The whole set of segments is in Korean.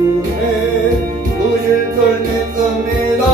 눈에 부실 떨렸습니다.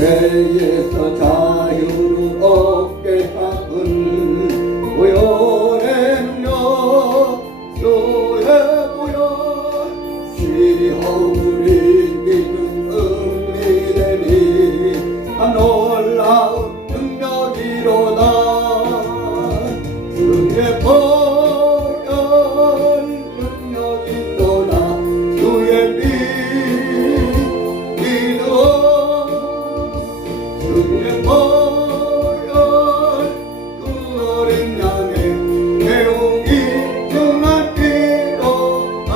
죄에서 자유를 얻게 하는 구원의 능력 주의 구원 시험을 이기는 은리 되니 놀라운 능력이로다 주의 보혈 능력이로다 주의 주의 보혈 그 어린 양의 매우기 중한 피로다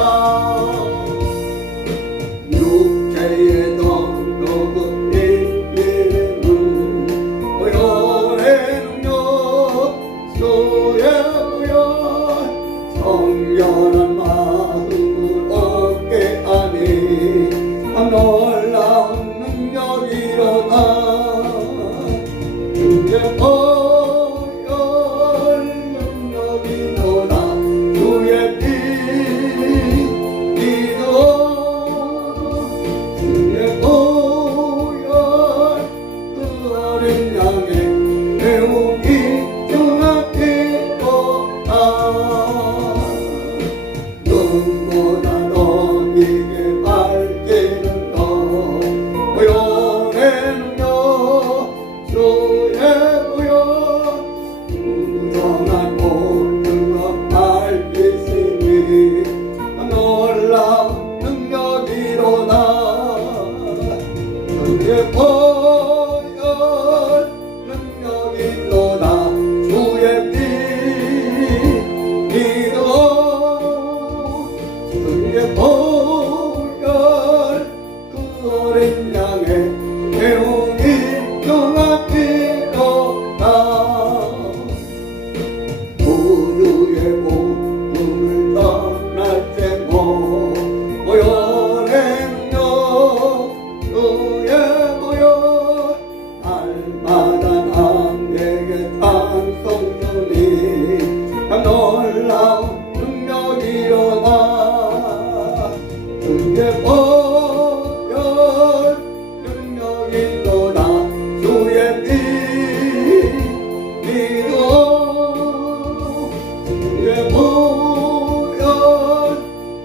육체의 덕록은 이기는 보혈의 능력 주의 보혈 성결한 마음을 얻게 하니 놀라운 능력이로다 주의 보혈 능력이로다 주의 피로 주의 보혈 그 어린 양의 매우 귀중한 피로다 눈보다 너에게 밝히는 것 보혈의 능력 주의 보혈 부정한 모든 것 밝히시니 놀라운 능력이로다 주의 보혈 능력이로다 주의 피로 주의 보혈 그 어린 양의 매우 귀중한 피로다 우유의 복음을 떠날 때 보혈의 능력 주의 보혈 날마다 남에게 찬송 주니 놀라운 능력이로다 주의 보혈 능력이로다 주의 피로 주의 보혈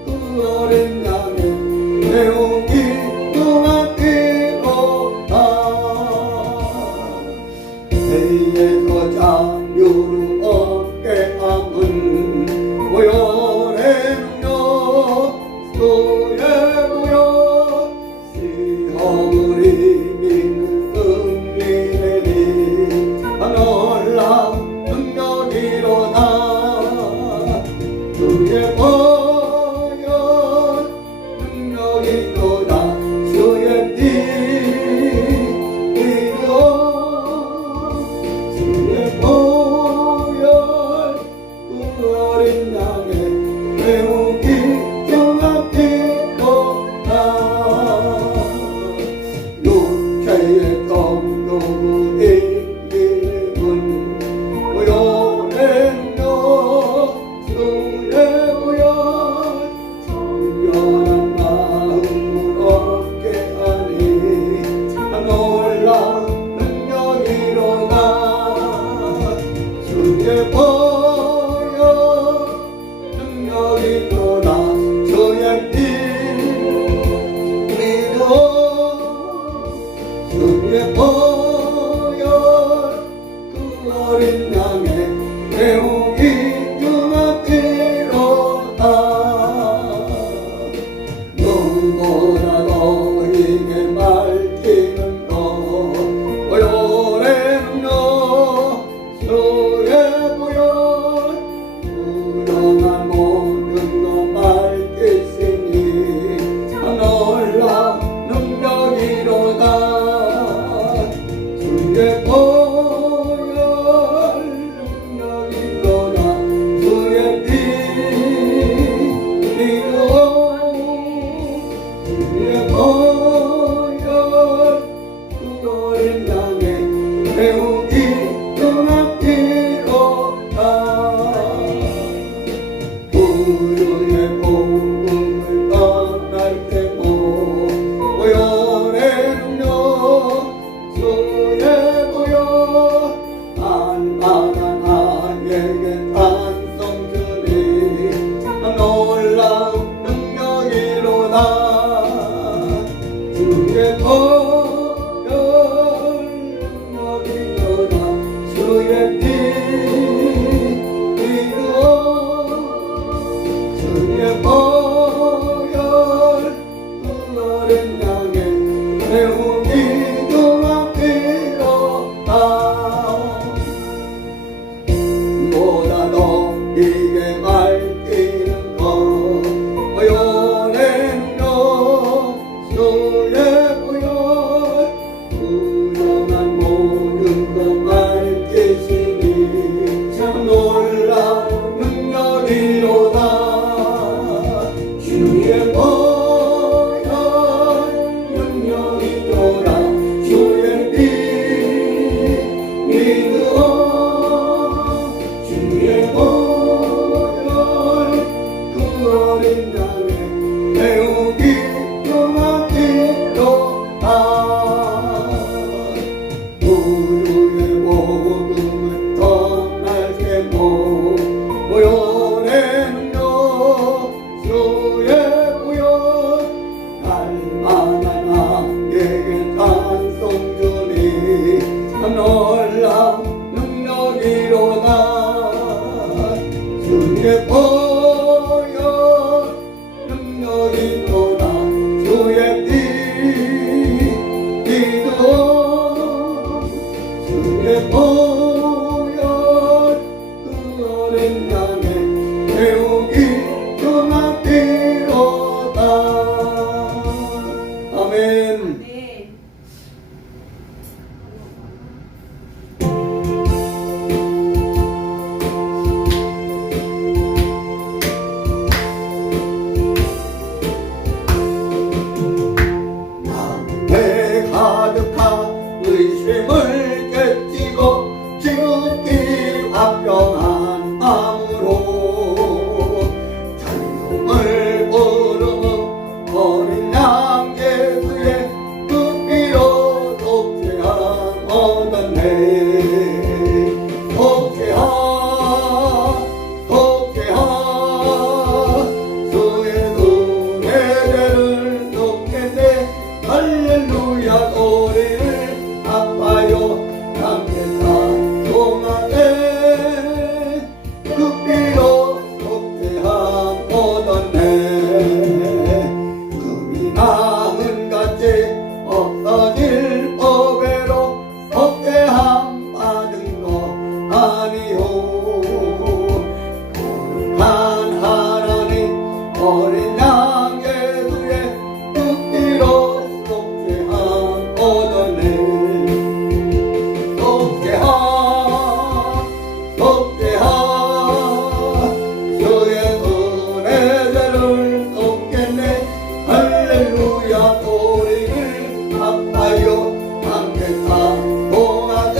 그 어린 양의 매우 귀중한 피로다 죄에서 자유를 얻게 하는 보혈 주의 보혈 능력이 또다 주의 피 믿어 주의 보혈 그 어린 양의 배우기 정확히도다 육체의 정도의 이름은 보혈의 주의 보혈 정결한 마음을 얻게 하니 놀라운 능력이로다 주의 보혈 능력이로다 주의 피 믿어 주의 보혈 그 어린 양의 배우기 주마기로다 눈보다 너에게 밝히는 것 보혈의 능력 주의 보혈 불안한 모든 것 밝히시니 놀라운 능력이로다 주의 보혈 능력이로다 주의 피 믿어 주의 보혈 그 어린 양의 배우기 정확히로다 부유의 복음을 떠날 때고 보혈의 능력 주의 보혈 만만한 나에게 찬송 주니 놀라운 능력이로다 주의 보혈 능력이로다 주의 피 믿어 주의 보혈 그 어린 양의 배우기 정확히로다 보다 너에게 밝히는 것 보혈의 능력 주의 보혈 불안한 모든 것 밝히시니 참 놀라운 능력이로다 주의 보혈 능력이로다 주의 피 믿어 주의 보혈 그 어린 양의 배우기 정확히로다 부유의 복음을 전할 때모 보혈의 능력 주의 보혈 날마다 나에게 찬송 주니 참 놀라운 능력이로다 주의 보혈 능력이로다 주의 피 믿어 주의 보혈 그 어린 양의 배우기 정확히로다 아멘. 네. 내 가득한 의심을 깨치고 지극히 화평한 마음으로 어린 양 예수의 그 피로 속죄함 얻었네. 속죄함 속죄함 주의 손에 죄를 속겠네. 할렐루야 우리를 아파요 함께 찬송하세.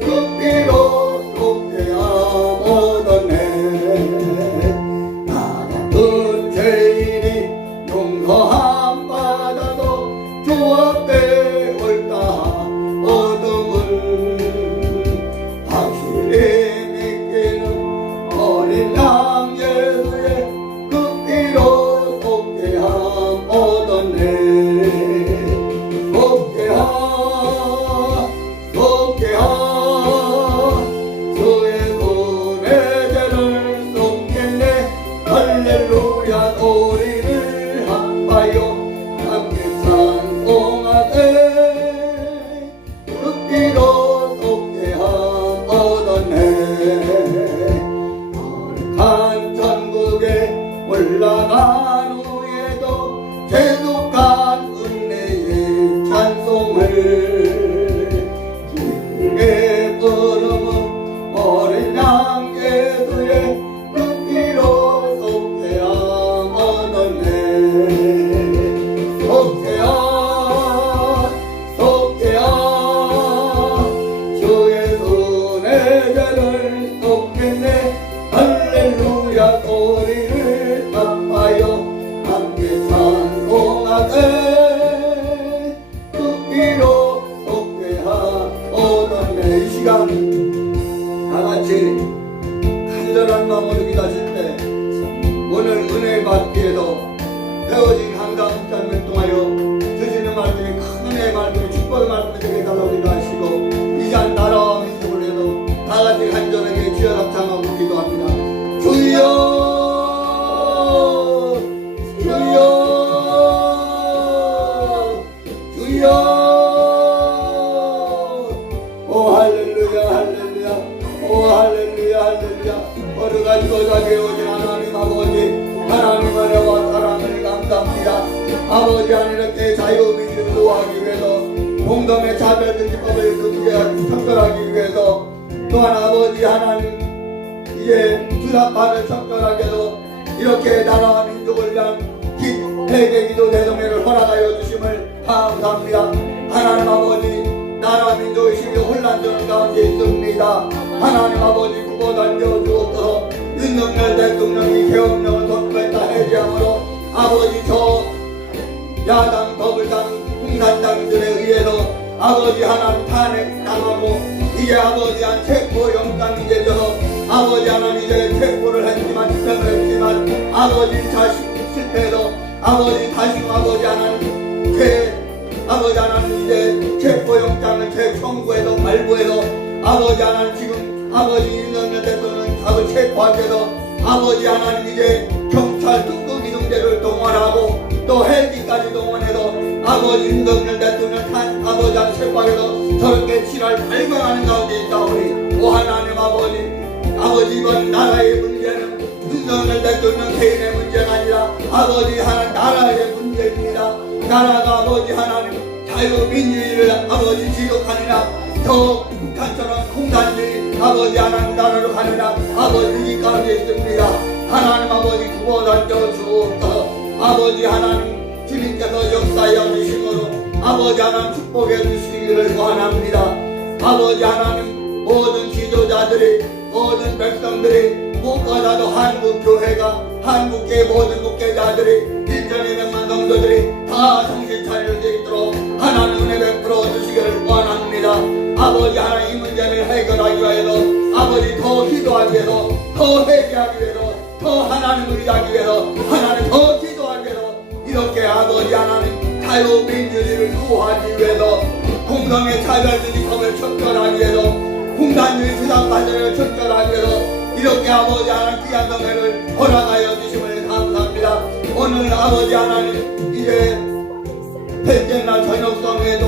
그 피로 속죄함 얻었네. 나 같은 죄인이 용서함 받아도 주 앞에 옳다 어둠을 확실히 믿기는 어린 양 예수의 그 피로 속죄함 얻었네. 속죄함 속죄함 주의 손에 죄를 속겠네. 할렐루야 우리를 아파요 함께 찬송하세. 그 피로 속죄함 얻었네. 거룩한 천국에 올라간 후에도 계속한 은혜의 찬송을 기쁘게 부르는 어린 양 예수의 그 피로 속죄함 얻었네. 속죄함 속죄함 주의 손에 죄를 속겠네. 할렐루야 우리를 아파요 함께 찬송하세. 그 피로 속죄함 얻었네. 이 시간 다같이 간절한 마음으로 기도하실 때 오늘 은혜 받기 위해서 배워진 한강 목장을 통하여 주시는 말씀이 큰 은혜의 말씀이 축복의 말씀이 되게 달라고 기도하시고 이제 나라와 민족을 위해서 다같이 간절하게 주여 합창하고 기도합니다. 주여 주여 주여. 오 할렐루야 할렐루야 오 할렐루야 할렐루야. 어려가지고 자기 오신 하나님 아버지 하나님 은혜와 사랑을 감사합니다. 아버지 하나님 이렇게 자유민주를 노하기 위해서 공동의 차별금지법을 척결하기 위해서 또한 아버지 하나님 이제 주사파를 척결하게 해서 이렇게 나라와 민족을 위한 세계기도 대성회를 허락하여 주심을 감사합니다. 하나님 아버지 나라 민족의 심히 혼란스러운 가운데 있습니다. 하나님 아버지 구보단되어 주옵소서. 윤석열 대통령이 계엄령을 선포했다 해제함으로 아버지 저 야당 더불당 공산당들에 의해서 아버지 하나님 탄핵당하고 이제 아버지 한 체포 영장이 되셔서 아버지 하나님 이제 체포를 했지만 집행을 했지만 아버지 자식 실패해서 아버지 다시 아버지 하나님 아버지 하나님 이제 체포영장을 재청구해서 발부해서 아버지 하나님 지금 아버지 윤석열 대통령 답을 체포하게 해서 아버지 하나님 이제 경찰 특구기동대를 동원하고 또 헬기까지 동원해서 아버지 윤석열 대통령 아버지 하나님 체포하게서 저렇게 칠할 발광하는 가운데 있다오니 오 하나님 아버지 이번 나라의 문제는 윤석열 대통령 개인의 문제가 아니라 아버지 하나님 나라의 문제입니다. 나라가 아버지 하나님 자유민주주의를 아버지 지속하느냐 저 북한처럼 공산주의 아버지 하나님 나라로 가느냐 아버지 이 가운데 있습니다. 하나님 아버지 구원하여 주옵소서. 아버지 하나님 주님께서 역사하여 주심으로 아버지 하나님 축복해 주시기를 원합니다. 아버지 하나님 모든 지도자들이 모든 백성들이 무엇보다도 한국교회가 한국계 모든 목회자들이 1.200만 성도들이 다 정신 차릴 수 있도록 하나님 은혜 베풀어 주시기를 원합니다. 아버지 하나님 이 문제를 해결하기 위해서 아버지 더 기도하기 위해서 더 회개하기 위해서 더 하나님을 의지하기 위해서 하나님 더 기도하기 위해서 이렇게 아버지 하나님 자유민주주의를 구하기 위해서 공동의 차별주의법을 척결하기 위해서 공산주의 수상파들을 척결하기 위해서 이렇게 아버지 하나님 귀한 성회를 허락하여 주심을 감사합니다. 오늘 아버지 하나님 이제 셋째 날 저녁 성회도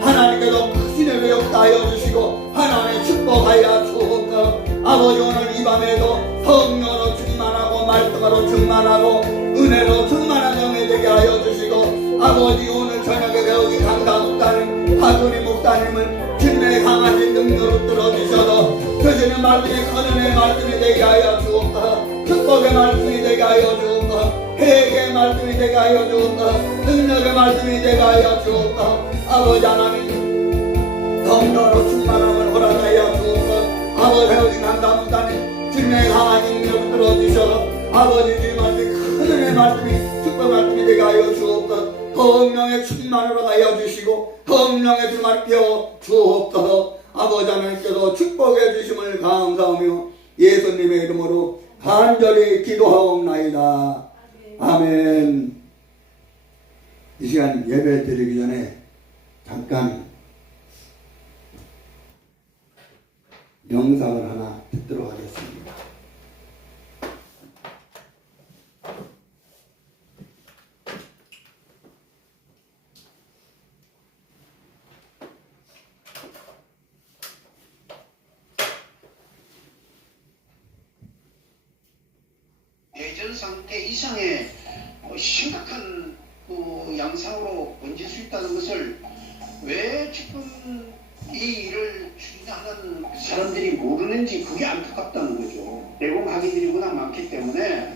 하나님께서 크신의 역사하여 주시고 하나님 축복하여 주옵소서. 아버지 오늘 이 밤에도 성령으로 충만하고 말씀으로 충만하고 은혜로 충만한 영이 되게 하여 주시고 아버지 오늘 저녁에 배우기 강다 목사님 하두리 목사님을 주님의 강하신 능력으로 들어주셔서 주시는 말씀이 큰 은혜의 말씀이 되게 하여 주옵소서 축복의 말씀이 되게 하여 주옵소서 회개의 말씀이 되게 하여 주옵소서 능력의 말씀이 되게 하여 주옵소서 아버지 하나님 성도로 충만함을 허락하여 주옵소서 아버지 배우기 강다 목사님 주님의 강하신 능력을 들어주셔서 아버지 주님 말씀이 큰 은혜의 말씀이 축복 말씀이 되게 하여 주옵소서 성령의 충만으로 하여 주시고 성령의 주말 깨워 주옵소서 아버지 하나님께서 축복해 주심을 감사하며 예수님의 이름으로 간절히 기도하옵나이다. 아멘. 이 시간 예배 드리기 전에 잠깐 영상을 하나 듣도록 하겠습니다. 예전 상태 이상의 심각한 양상으로 번질 수 있다는 것을 왜 지금 이 일을 추진하는 사람들이 모르는지 그게 안타깝다는 거죠. 대공 학위들이 워낙 많기 때문에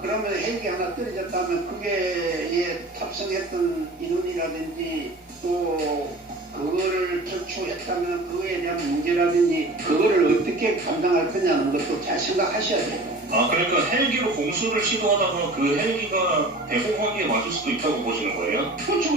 그러면 헬기 하나 떨어졌다면 그게 탑승했던 인원이라든지 또 그거를 탈출했다면 그거에 대한 문제라든지 그거를 어떻게 감당할 거냐는 것도 잘 생각하셔야 돼요. 아, 그러니까 헬기로 공수를 시도하다가 그 헬기가 대공황기에 맞을 수도 있다고 보시는 거예요? 그렇죠.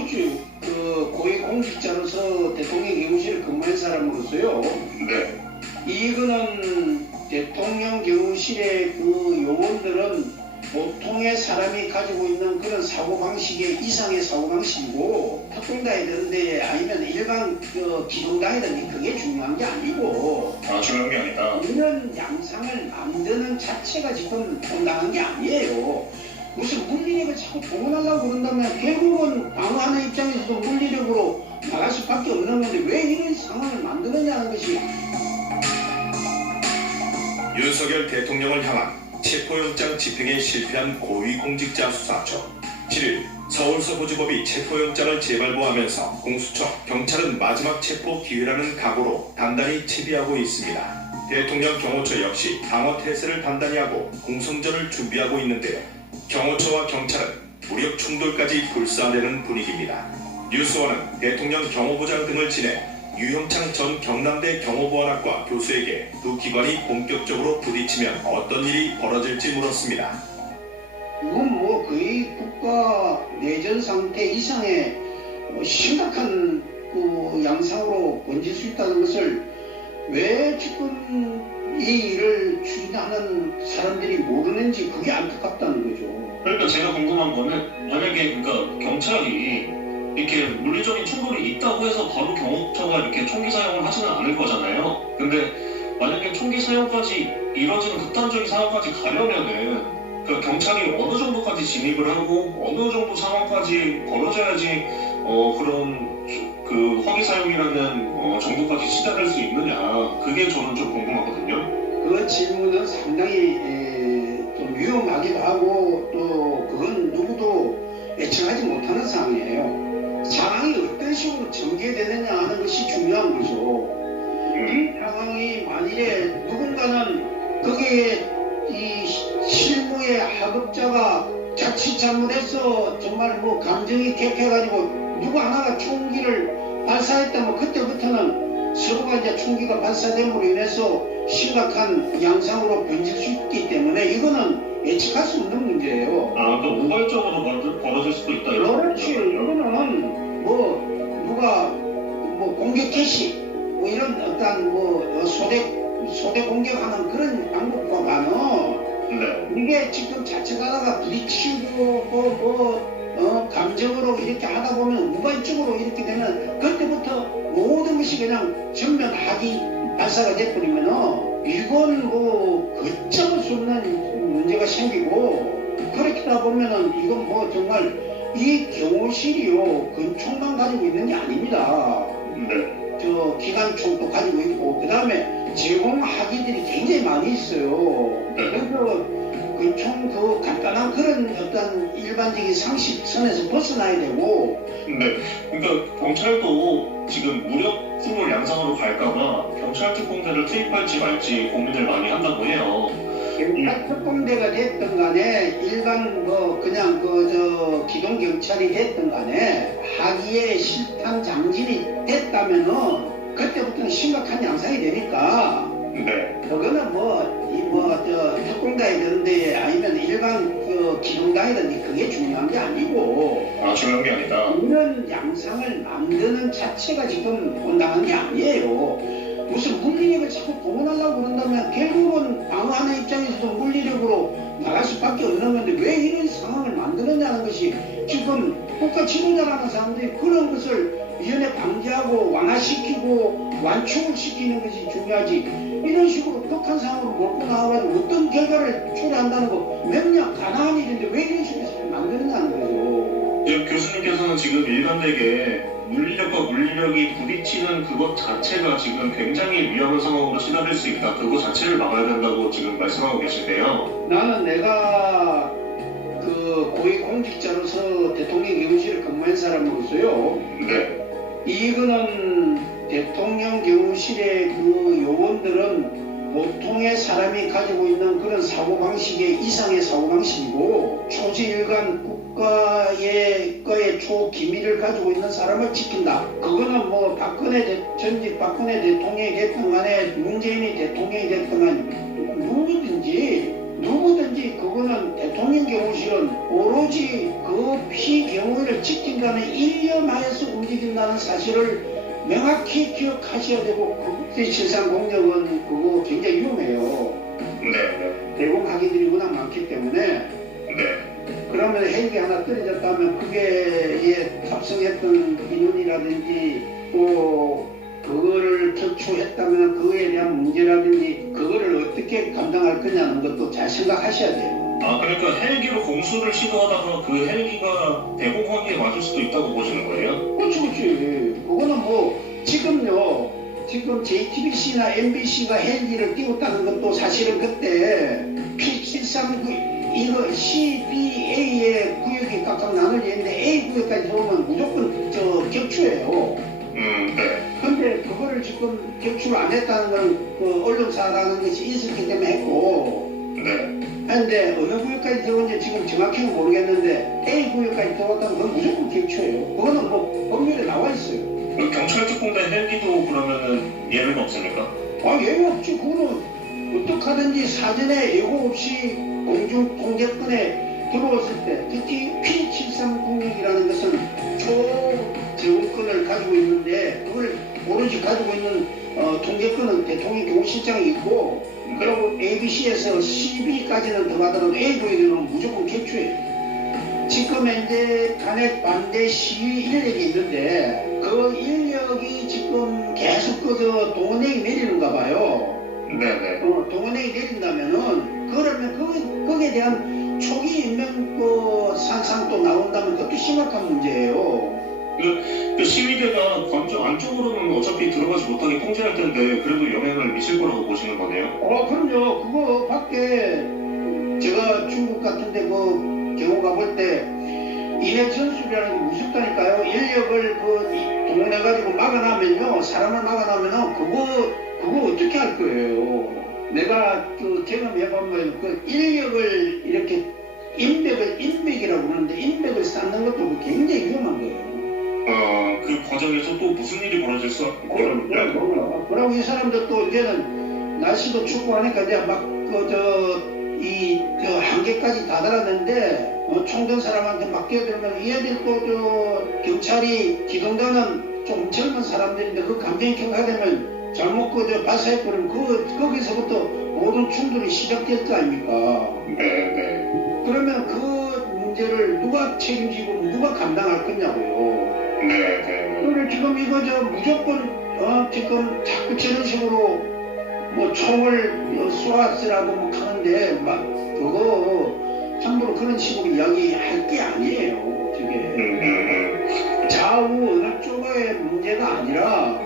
그 고위공직자로서 대통령 경호실에 근무한 사람으로서요. 네. 이거는 대통령 경호실의 그 요원들은 보통의 사람이 가지고 있는 그런 사고방식의 이상의 사고방식이고 특공단이 되는데 아니면 일반 기동단이든지 그게 중요한 게 아니고 아, 중요한 게 아니다. 이런 양상을 만드는 자체가 지금 당당한 게 아니에요. 무슨 물리력을 자꾸 동원하려고 그런다면 결국은 방어하는 입장에서도 물리력으로 나갈 수밖에 없는 건데 왜 이런 상황을 만드느냐는 것이 윤석열 대통령을 향한 체포영장 집행에 실패한 고위공직자 수사처 7일 서울서부지법이 체포영장을 재발부하면서 공수처, 경찰은 마지막 체포 기회라는 각오로 단단히 채비하고 있습니다. 대통령 경호처 역시 방어 태세를 단단히 하고 공성전을 준비하고 있는데요. 경호처와 경찰은 무력 충돌까지 불사되는 분위기입니다. 뉴스원은 대통령 경호부장 등을 지내 유형창 전 경남대 경호보안학과 교수에게 두 기관이 본격적으로 부딪히면 어떤 일이 벌어질지 물었습니다. 이건 뭐 거의 국가 내전 상태 이상의 심각한 그 양상으로 번질 수 있다는 것을 왜 지금 이 일을 추진하는 사람들이 모르는지 그게 안타깝다는 거죠. 그러니까 제가 궁금한 거는 만약에 그러니까 경찰이 이렇게 물리적인 충돌이 있다고 해서 바로 경호처가 이렇게 총기 사용을 하지는 않을 거잖아요. 근데 만약에 총기 사용까지 이뤄지는 극단적인 상황까지 가려면은 그 경찰이 어느 정도까지 진입을 하고 어느 정도 상황까지 벌어져야지 그런 그 허위 사용이라는 정도까지 시작할 수 있느냐 그게 저는 좀 궁금하거든요. 그 질문은 상당히 좀 위험하기도 하고 또 그건 누구도 예측하지 못하는 상황이에요. 상황이 어떤 식으로 전개되느냐 하는 것이 중요한 거죠. 이 상황이 만일에 누군가는 거기에 이 실무의 하급자가 자칫 잘못해서 정말 뭐 감정이 격해가지고 누구 하나가 총기를 발사했다면 그때부터는 서로가 이제 총기가 발사됨으로 인해서 심각한 양상으로 변질 수 있기 때문에 이거는 예측할 수 없는 문제예요. 아, 또 우발적으로 벌어질 수도 있다. 그렇지. 이거는 뭐 누가 뭐 공격 개시 뭐 이런 어떤 뭐 소대 공격하는 그런 방법보다는 이게 지금 자칫하다가 부딪히고 감정으로 이렇게 하다 보면 우발적으로 이렇게 되면 그때부터 모든 것이 그냥 전면 하기 발사가 돼버리면은 이건 뭐 걷잡을 수 없는 문제가 생기고 그렇게 하다 보면은 이건 뭐 정말 이 경호실이요 권총만 가지고 있는 게 아닙니다. 저 기관총도 가지고 있고 그 다음에 제공학위들이 굉장히 많이 있어요. 그래서 그 다 그런 어떤 일반적인 상식선에서 벗어나야 되고. 네, 그러니까 경찰도 지금 무력 프로 양상으로 갈까봐 경찰 특공대를 투입할지 말지 고민을 많이 한다고 해요. 경찰 특공대가 됐든 간에 일반 뭐 그냥 기동 경찰이 됐든 간에 하기에 실탄 장진이 됐다면은 그때부터는 심각한 양상이 되니까. 네. 그거는 특공대이든지 아니면 일반 기동단이든지 그게 중요한 게 아니고. 아, 중요한 게 아니다. 이런 양상을 만드는 자체가 지금 온당한 게 아니에요. 무슨 물리력을 자꾸 동원하려고 그런다면 결국은 방어하는 입장에서도 물리력으로 나갈 수밖에 없는 건데 왜 이런 상황을 만드느냐는 것이 지금 국가 지도자라는 사람들이 그런 것을 위원회 방지하고 완화시키고 완충을 시키는 것이 중요하지. 이런 식으로 극한 상황으로 몰고 나와가지고 어떤 결과를 초래한다는 거 명령 가능한 일인데 왜 이런 식으로 만드느냐는 거죠. 교수님께서는 지금 일관되게 물리력과 물리력이 부딪히는 그것 자체가 지금 굉장히 위험한 상황으로 치달을 수 있다. 그거 자체를 막아야 된다고 지금 말씀하고 계신데요. 나는 내가 고위공직자로서 대통령 경호실에 근무한 사람으로서요. 네. 이거는 대통령 경호실의 그 요원들은 보통의 사람이 가지고 있는 그런 사고방식의 이상의 사고방식이고 초지일관 국가의 초기밀을 가지고 있는 사람을 지킨다. 그거는 뭐 전직 박근혜 대통령이 됐든 간에 문재인이 대통령이 됐든 간에 누구든지 그거는 대통령 경호실은 오로지 그 피경호를 지킨다는 일념하에서 움직인다는 사실을 명확히 기억하셔야 되고 그것이 실상 공격은 그거 굉장히 위험해요. 네. 대공 항의들이 워낙 많기 때문에. 네. 그러면 헬기 하나 떨어졌다면 그게 탑승했던 인원이라든지 또 그거를 탈출했다면 그거에 대한 문제라든지 그거를 어떻게 감당할 거냐는 것도 잘 생각하셔야 돼요. 아, 그러니까 헬기로 공수를 시도하다가 그 헬기가 대공황기에 맞을 수도 있다고 보시는 거예요? 그렇지. 그거는 뭐 지금 JTBC나 MBC가 헬기를 띄웠다는 것도 사실은 그때 P739 이거 CBA의 구역이 각각 나눠져 있는데 A 구역까지 들어오면 무조건 격추예요. 네. 근데 그거를 지금 격추를 안 했다는 건 그 언론사라는 것이 있었기 때문에 했고. 네. 근데 어느 구역까지 들어온지 지금 정확히는 모르겠는데 A 구역까지 들어왔다면 그건 무조건 격추예요. 그거는 뭐 법률에 나와 있어요. 그 경찰 특공대 헬기도 그러면은 예외가 없습니까? 예외 없지. 그거는 어떻게 하든지 사전에 예고 없이 공중 통제권에 들어왔을 때 특히 P730이라는 것은 초제공권을 가지고 있는데 그걸 오로지 가지고 있는 통제권은 대통령 경호실장이 있고 그리고 ABC에서 CB까지는 들어가더라도 A 구역에는 무조건 격추해요. 지금 현재 간의 반대 시위 인력이 있는데 그 인력이 지금 계속 동원령이 내리는가 봐요. 네네. 동원령이 내린다면은 그러면 거기에 대한 초기 인명 산상도 나온다면 그것도 심각한 문제예요. 그 시위대가 관저 안쪽으로는 어차피 들어가지 못하게 통제할 텐데 그래도 영향을 미칠 거라고 보시는 거네요? 그럼요. 그거 밖에 제가 중국 같은데 그 경우 가볼 때 인해 전술이라는 게 무섭다니까요. 인력을 동원해가지고 막아나면요, 사람을 막아나면은 그거 어떻게 할 거예요? 내가 경험해보면 그 인력을 이렇게 인백이라고 그러는데 인백을 쌓는 것도 굉장히 위험한 거예요. 그 과정에서 또 무슨 일이 벌어질 수 있고. 그러고 이 사람들 또 이제는 날씨도 춥고 하니까 이제 한계까지 다다랐는데 총든 사람한테 막 끼어들면 얘들 또 경찰이 기동단은 좀 젊은 사람들인데 그 감정이 경화되면 잘못 발사해버리면 거기서부터 모든 충돌이 시작될 거 아닙니까? 네네. 그러면 그 문제를 누가 책임지고 누가 감당할 거냐고요. 네네. 그걸 지금 이거 무조건 지금 자꾸 저런 식으로 뭐 총을 쏘았으라고 하는데 막 그거 참고로 그런 식으로 이야기할 게 아니에요. 저게 좌우 어느 쪽의 문제가 아니라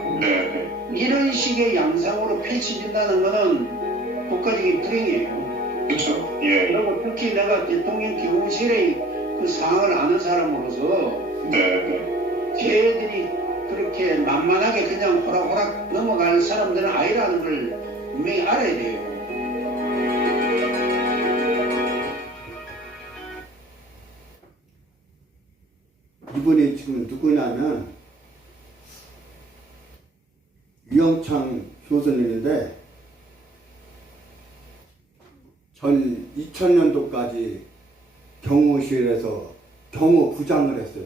이런 식의 양상으로 펼쳐진다는 거는 국가적인 불행이에요. 그렇죠. 예. 그리고 특히 내가 대통령 기공실의 그 상황을 아는 사람으로서 네. 걔들이 그렇게 만만하게 그냥 호락호락 넘어갈 사람들은 아니라는 걸 분명히 알아야 돼요. 이분이 지금 누구냐면 유영창 교수님인데 전 2000년도까지 경호실에서 경호부장을 했어요.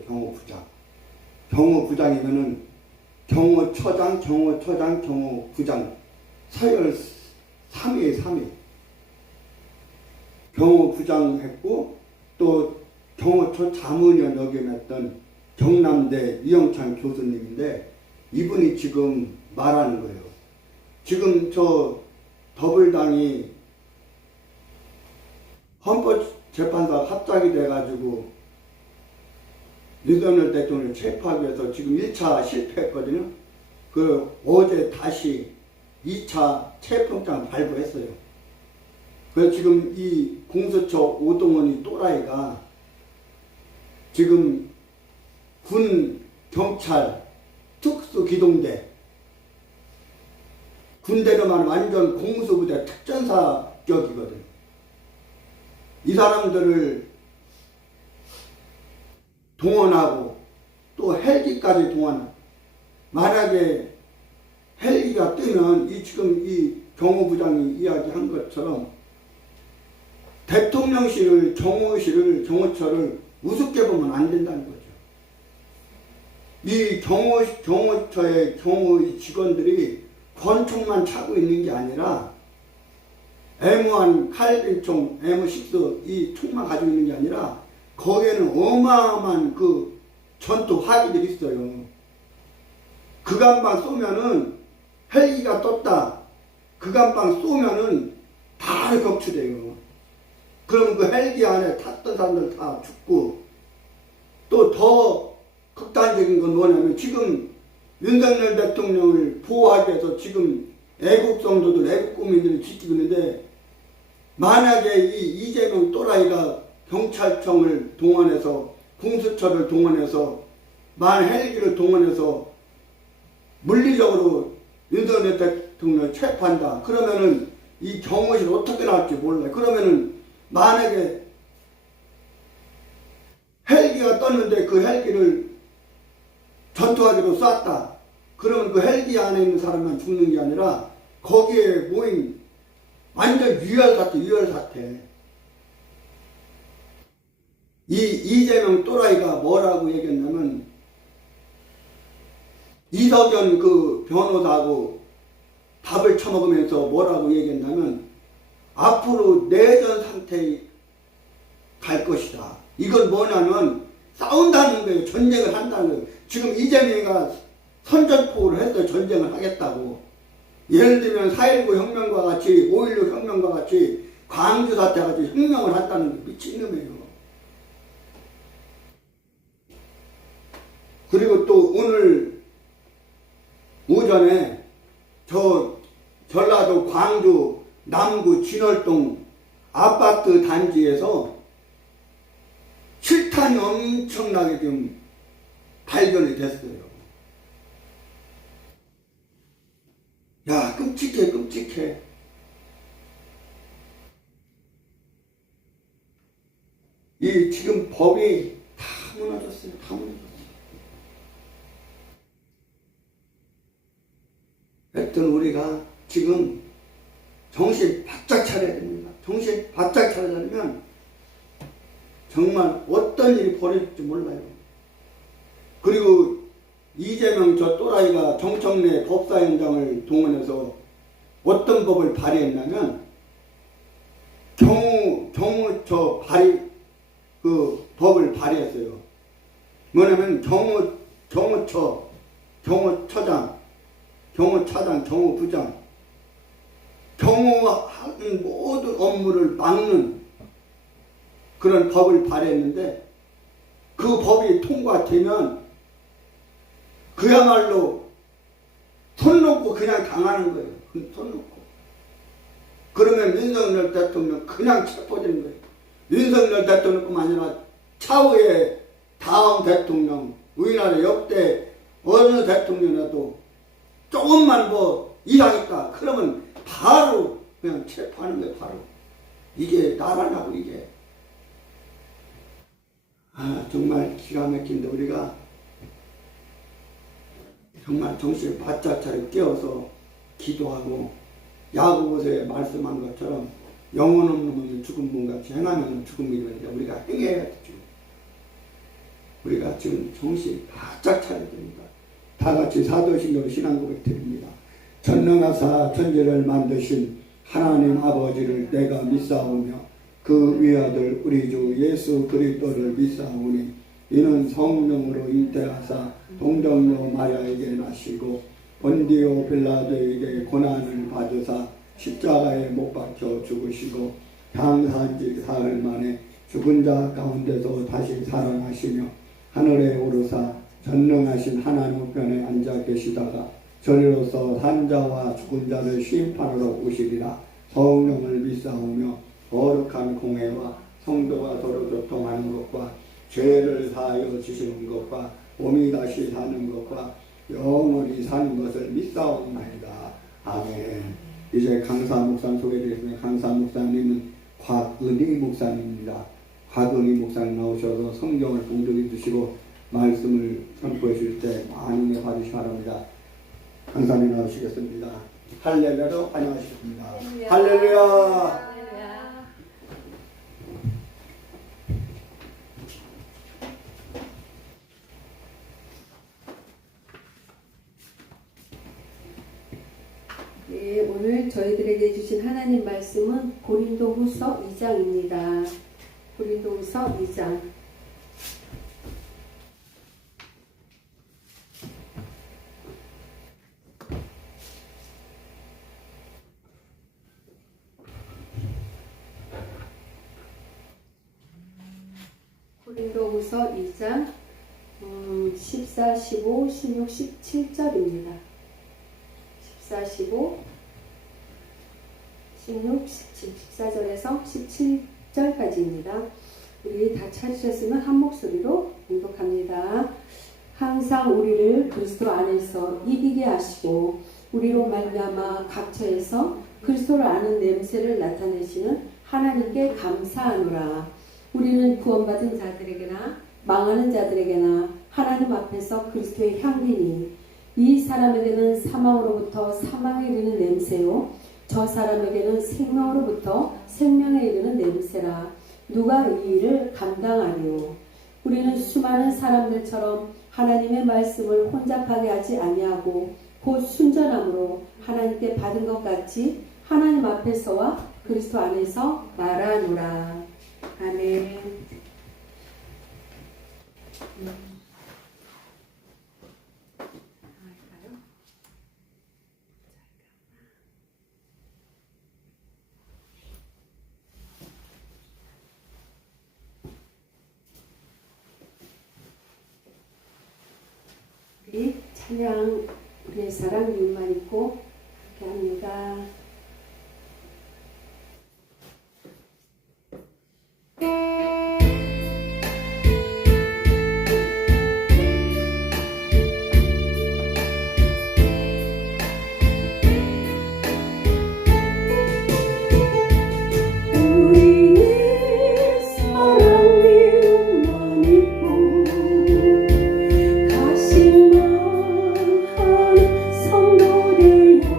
경호부장이면은 경호처장, 경호부장 서열 3위. 경호부장 했고 또 경호처 자문위원 역임했던 경남대 유영창 교수님인데 이분이 지금 말하는 거예요. 지금 저 더불당이 헌법재판소가 합작이 돼가지고 윤석열 대통령을 체포하기 위해서 지금 1차 실패했거든요. 그 어제 다시 2차 체포영장 발부했어요. 그래서 지금 이 공수처 오동원이 또라이가 지금 군, 경찰, 특수기동대 군대로만 완전 공수부대 특전사격이거든요. 이 사람들을 동원하고 또 헬기까지 동원. 만약에 헬기가 뜨면 지금 이 경호부장이 이야기한 것처럼 대통령실을, 경호처를 우습게 보면 안 된다는 거죠. 이 경호처의 경호 직원들이 권총만 차고 있는 게 아니라 M1 칼빈총, M6 이 총만 가지고 있는 게 아니라 거기에는 어마어마한 그 전투 화기들이 있어요. 그간방 쏘면은 헬기가 떴다. 그간방 쏘면은 바로 격추돼요. 그럼 그 헬기 안에 탔던 사람들 다 죽고 또 더 극단적인 건 뭐냐면 지금 윤석열 대통령을 보호하기 위해서 지금 애국 성도들, 애국 국민들을 지키고 있는데 만약에 이 이재명 또라이가 경찰청을 동원해서 공수처를 동원해서 헬기를 동원해서 물리적으로 윤석열 대통령을 체포한다. 그러면은 이 경호실 어떻게 나올지 몰라요. 그러면은 만약에 헬기가 떴는데 그 헬기를 전투하기로 쐈다. 그러면 그 헬기 안에 있는 사람만 죽는 게 아니라 거기에 모인 완전 유혈사태. 이 이재명 또라이가 뭐라고 얘기했냐면 이석연 그 변호사하고 밥을 처먹으면서 뭐라고 얘기했냐면 앞으로 내전 상태에 갈 것이다. 이건 뭐냐면 싸운다는 거예요. 전쟁을 한다는 거예요. 지금 이재명이가 선전포고를 했어요. 전쟁을 하겠다고. 예를 들면 4.19 혁명과 같이 5.16 혁명과 같이 광주 사태 같이 혁명을 한다는 게 미친놈이에요. 그리고 또 오늘 오전에 저 전라도 광주 남구 진월동 아파트 단지에서 실탄이 엄청나게 좀 발견이 됐어요. 야, 끔찍해. 이 지금 법이 다 무너졌어요. 하여튼 우리가 지금 정신 바짝 차려야 됩니다. 정신 바짝 차리려면 정말 어떤 일이 벌어질지 몰라요. 그리고 이재명 저 또라이가 정청래 법사위원장을 동원해서 어떤 법을 발의했냐면 경호처 그 법을 발의했어요. 뭐냐면 경호처, 경호처장, 경호부장, 경호하는 모든 업무를 막는 그런 법을 발의했는데 그 법이 통과되면 그야말로 손 놓고 그냥 당하는 거예요. 손 놓고. 그러면 윤석열 대통령 그냥 체포되는 거예요. 윤석열 대통령뿐만 아니라 차후에 다음 대통령, 우리나라 역대 어느 대통령이라도 조금만 뭐 이상 있다 그러면 바로 그냥 체포하는 거예요. 바로. 이게 나라라고 이게. 정말 기가 막힌데 우리가 정말 정신을 바짝 차리고 깨어서 기도하고 야고보서에 말씀한 것처럼 영혼 없는 놈은 죽은 분같이 행하면 죽음이라는데 우리가 행해야겠죠. 우리가 지금 정신 바짝 차려야 됩니다. 다 같이 사도신경 신앙고백 드립니다. 전능하사 천지를 만드신 하나님 아버지를 내가 믿사오며 그 위아들 우리 주 예수 그리스도를 믿사오니 이는 성령으로 잉태하사 동정녀 마리아에게 나시고 본디오 빌라도에게 고난을 받으사 십자가에 못 박혀 죽으시고 장사한 지 사흘 만에 죽은 자 가운데서 다시 살아나시며 하늘에 오르사 전능하신 하나님 우편에 앉아 계시다가 저리로서 산자와 죽은 자를 심판하러 오시리라. 성령을 믿사오며 거룩한 공회와 성도가 서로 교통하는 것과 죄를 사하여 주시는 것과 몸이 다시 사는 것과 영원히 사는 것을 믿사옵나이다. 아멘. 이제 강사 목사님 소개해드리겠습니다. 강사 목사님은 곽은희 목사님입니다. 곽은희 목사님 나오셔서 성경을 봉독해 주시고 말씀을 선포해 주실 때 많은 은혜 받으시기 바랍니다. 강사님 나오시겠습니다. 할렐루야로 환영하시겠습니다. 할렐루야. 네, 오늘 저희들에게 주신 하나님 말씀은 고린도후서 2장입니다. 고린도후서 2장. 고린도후서 2장 14, 15, 16, 17절입니다. 14, 15, 16, 17, 14절에서 17절까지입니다. 우리 다 찾으셨으면 한 목소리로 봉독합니다. 항상 우리를 그리스도 안에서 이기게 하시고 우리로 말미암아 각처에서 그리스도를 아는 냄새를 나타내시는 하나님께 감사하노라. 우리는 구원받은 자들에게나 망하는 자들에게나 하나님 앞에서 그리스도의 향기니 이 사람에게는 사망으로부터 사망에 이르는 냄새요 저 사람에게는 생명으로부터 생명에 이르는 냄새라. 누가 이 일을 감당하리요. 우리는 수많은 사람들처럼 하나님의 말씀을 혼잡하게 하지 아니하고 곧 순전함으로 하나님께 받은 것 같이 하나님 앞에서와 그리스도 안에서 말하노라. 아멘. 우리 찬양 우리의 사랑 이웃만 있고 함께 합니다. 가실만한 성도 되어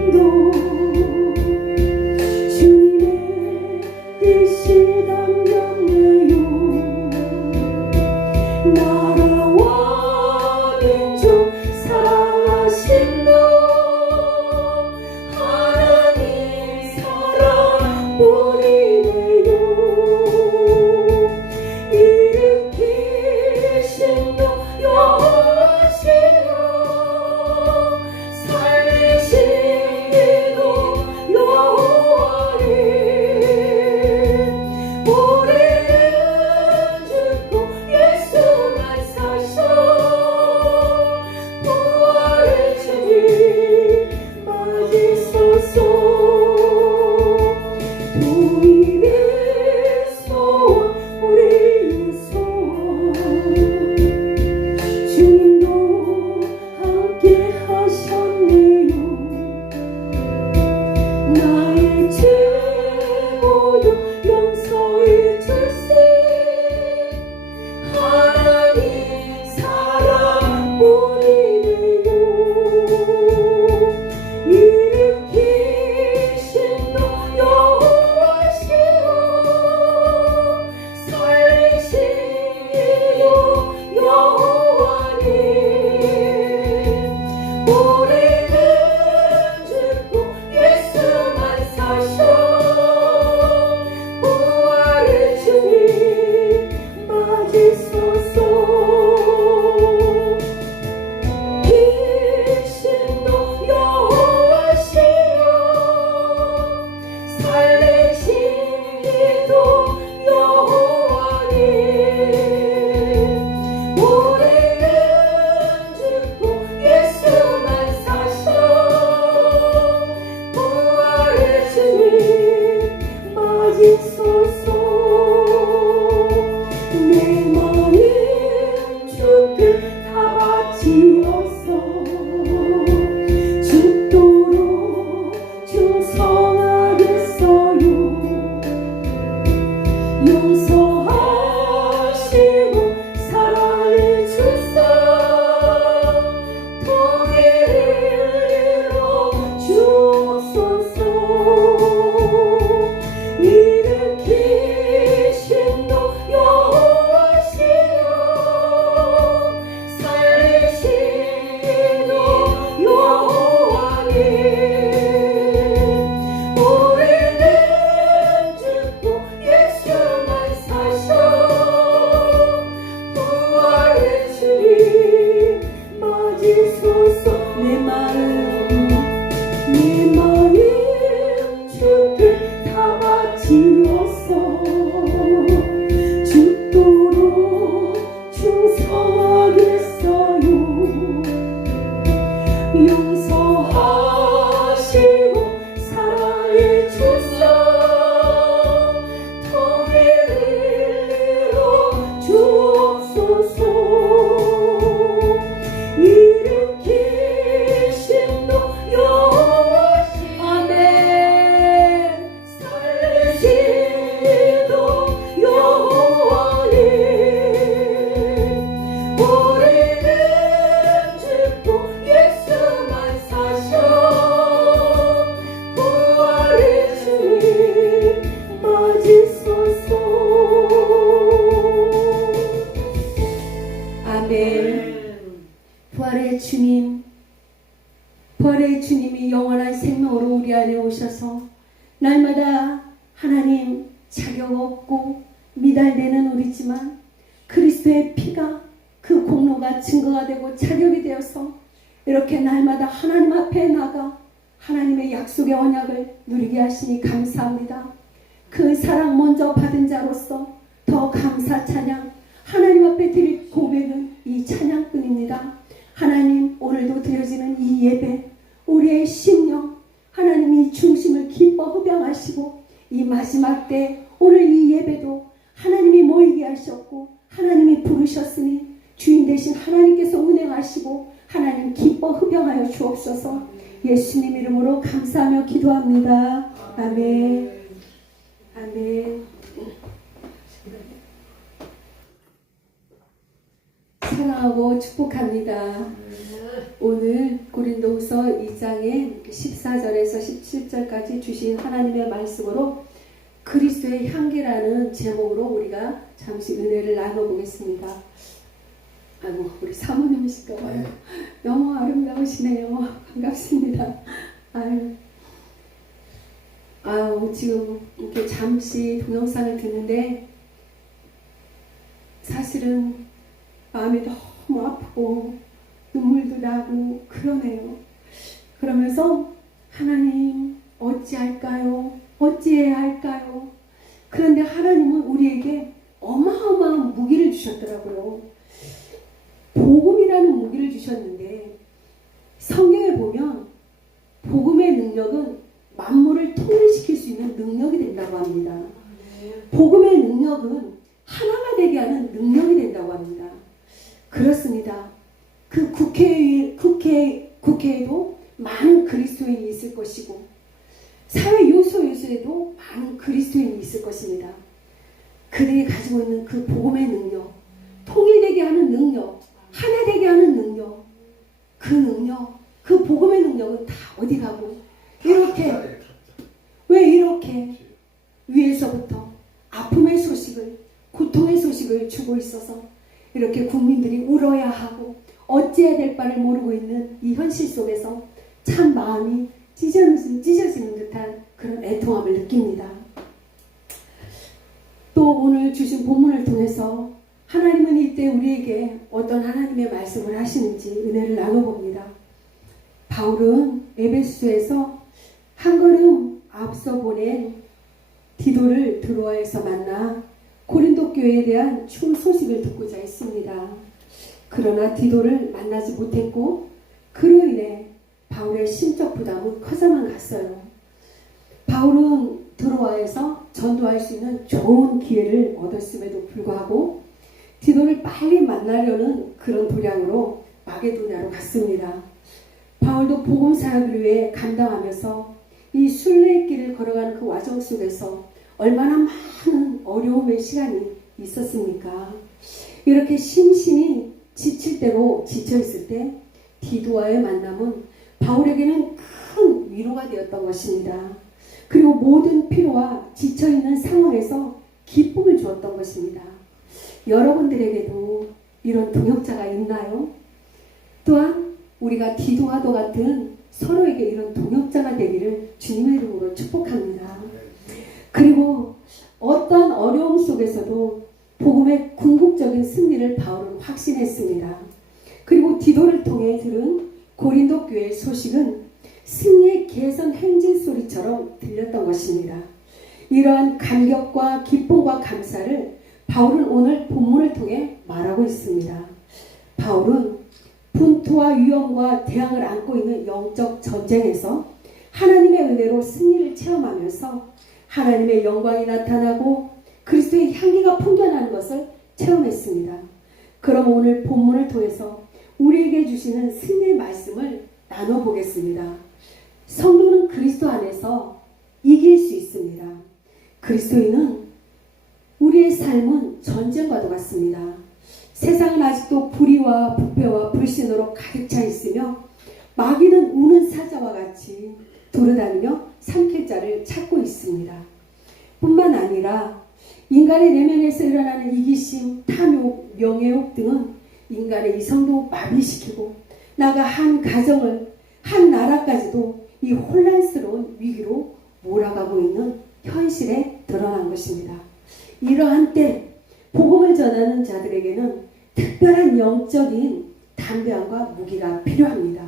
주님도 주님의 뜻이 담겼네요. 나라와 민족 사랑하신 너 하나님 사랑뿐이네요. 일으키신 너 여호와시여 살리신 이도 여호와니 우리는 죽고 예수만 사셔 부활을 주님 맞으소서. 우리의 소원 우리의 소원 주님도 함께 하셨네요. 나의 죄 모두 용서해 주세. 하나님 사랑뿐이네요. 일으키신 너 여호와시여 살리신 이도 여호와니 우리는 죽고 예수만 사셔 부활을 주님 맞으소서. 기신 너 여호와시여 살리신 이도 여호와니 우리는 죽고 예수만 사셔 부활을 주님 맞으소서. 내 마음 주께 다 바치었어 죽도록 충성하겠어요. 용서하시고 사랑해 주사 통일을 이뤄 주옵소서. 일으키신 너 여호와시여 살리신 이도 여호와니 우리는 죽고 예수만 사셔 부활을 주님 맞으소서. 내 마음 주께 다 바치었어 죽도록 충성하겠어요. 용서하시고 사랑해 주사 통일을 이뤄 주옵소서. 일으키신 너 여호와시 아멘 살리신 이도 여호와니 우리는 죽고 예수만 사셔 부활을 주님 맞으소서. 아멘. 부활의 주님, 부활의 주님이 영원한 생명으로 우리 안에 오셔서 날마다 하나님 자격 없고 미달되는 우리지만 그리스도의 피가 그 공로가 증거가 되고 자격이 되어서 이렇게 날마다 하나님 앞에 나가 하나님의 약속의 언약을 누리게 하시니 감사합니다. 그 사랑 먼저 받은 자로서 더 감사 찬양 하나님 앞에 드릴 고백은 이 찬양뿐입니다. 하나님 오늘도 드려지는 이 예배 우리의 심령 하나님이 중심을 기뻐 흡양하시고 이 마지막 때 오늘 이 예배도 하나님이 모이게 하셨고 하나님이 부르셨으니 주인 되신 하나님께서 운행하시고 하나님 기뻐 흡양하여 주옵소서. 예수님 이름으로 감사하며 기도합니다. 아멘. 아멘. 사랑하고 축복합니다. 오늘 고린도후서 2장의 14절에서 17절까지 주신 하나님의 말씀으로 그리스도의 향기라는 제목으로 우리가 잠시 은혜를 나눠보겠습니다. 아이고, 우리 사모님이실까 봐요. 너무 아름다우시네요. 반갑습니다. 지금 이렇게 잠시 동영상을 듣는데 사실은 마음이 너무 아프고 눈물도 나고 그러네요. 그러면서 하나님 어찌할까요? 어찌해야 할까요? 그런데 하나님은 우리에게 어마어마한 무기를 주셨더라고요. 복음이라는 무기를 주셨는데 성경에 보면 복음의 능력은 만물을 통일시킬 수 있는 능력이 된다고 합니다. 복음의 능력은 하나가 되게 하는 능력이 된다고 합니다. 그렇습니다. 그 국회에도 많은 그리스도인이 있을 것이고 사회 요소에도 많은 그리스도인이 있을 것입니다. 그들이 가지고 있는 그 복음의 능력, 통일되게 하는 능력, 하나 되게 하는 능력, 그 복음의 능력은 다 어디 가고 왜 이렇게 위에서부터 아픔의 소식을, 고통의 소식을 주고 있어서 이렇게 국민들이 울어야 하고 어찌해야 될 바를 모르고 있는 이 현실 속에서 참 마음이 찢어지는 듯한 그런 애통함을 느낍니다. 또 오늘 주신 본문을 통해서 하나님은 이때 우리에게 어떤 하나님의 말씀을 하시는지 은혜를 나눠봅니다. 바울은 에베소에서 한 걸음 앞서 보낸 디도를 드로아에서 만나 고린도 교회에 대한 추운 소식을 듣고자 했습니다. 그러나 디도를 만나지 못했고 그로 인해 바울의 심적 부담은 커져만 갔어요. 바울은 드로아에서 전도할 수 있는 좋은 기회를 얻었음에도 불구하고 디도를 빨리 만나려는 그런 도량으로 마게도냐로 갔습니다. 바울도 복음 사역을 위해 감당하면서 이 순례길을 걸어가는 그 과정 속에서 얼마나 많은 어려움의 시간이 있었습니까? 이렇게 심신이 지칠 대로 지쳐 있을 때 디도와의 만남은 바울에게는 큰 위로가 되었던 것입니다. 그리고 모든 피로와 지쳐있는 상황에서 기쁨을 주었던 것입니다. 여러분들에게도 이런 동역자가 있나요? 또한 우리가 디도와도 같은 서로에게 이런 동역자가 되기를 주님의 이름으로 축복합니다. 그리고 어떤 어려움 속에서도 복음의 궁극적인 승리를 바울은 확신했습니다. 그리고 디도를 통해 들은 고린도 교회의 소식은 승리의 개선 행진 소리처럼 들렸던 것입니다. 이러한 감격과 기쁨과 감사를 바울은 오늘 본문을 통해 말하고 있습니다. 바울은 분투와 위험과 대항을 안고 있는 영적 전쟁에서 하나님의 은혜로 승리를 체험하면서 하나님의 영광이 나타나고 그리스도의 향기가 풍겨나는 것을 체험했습니다. 그럼 오늘 본문을 통해서 우리에게 주시는 승리의 말씀을 나눠보겠습니다. 성도는 그리스도 안에서 이길 수 있습니다. 그리스도인은 우리의 삶은 전쟁과도 같습니다. 세상은 아직도 불의와 부패와 불신으로 가득 차 있으며 마귀는 우는 사자와 같이 돌아다니며 삼킬 자를 찾고 있습니다. 뿐만 아니라 인간의 내면에서 일어나는 이기심, 탐욕, 명예욕 등은 인간의 이성도 마비시키고 나가 한 가정을, 한 나라까지도 이 혼란스러운 위기로 몰아가고 있는 현실에 드러난 것입니다. 이러한 때 복음을 전하는 자들에게는 특별한 영적인 담대함과 무기가 필요합니다.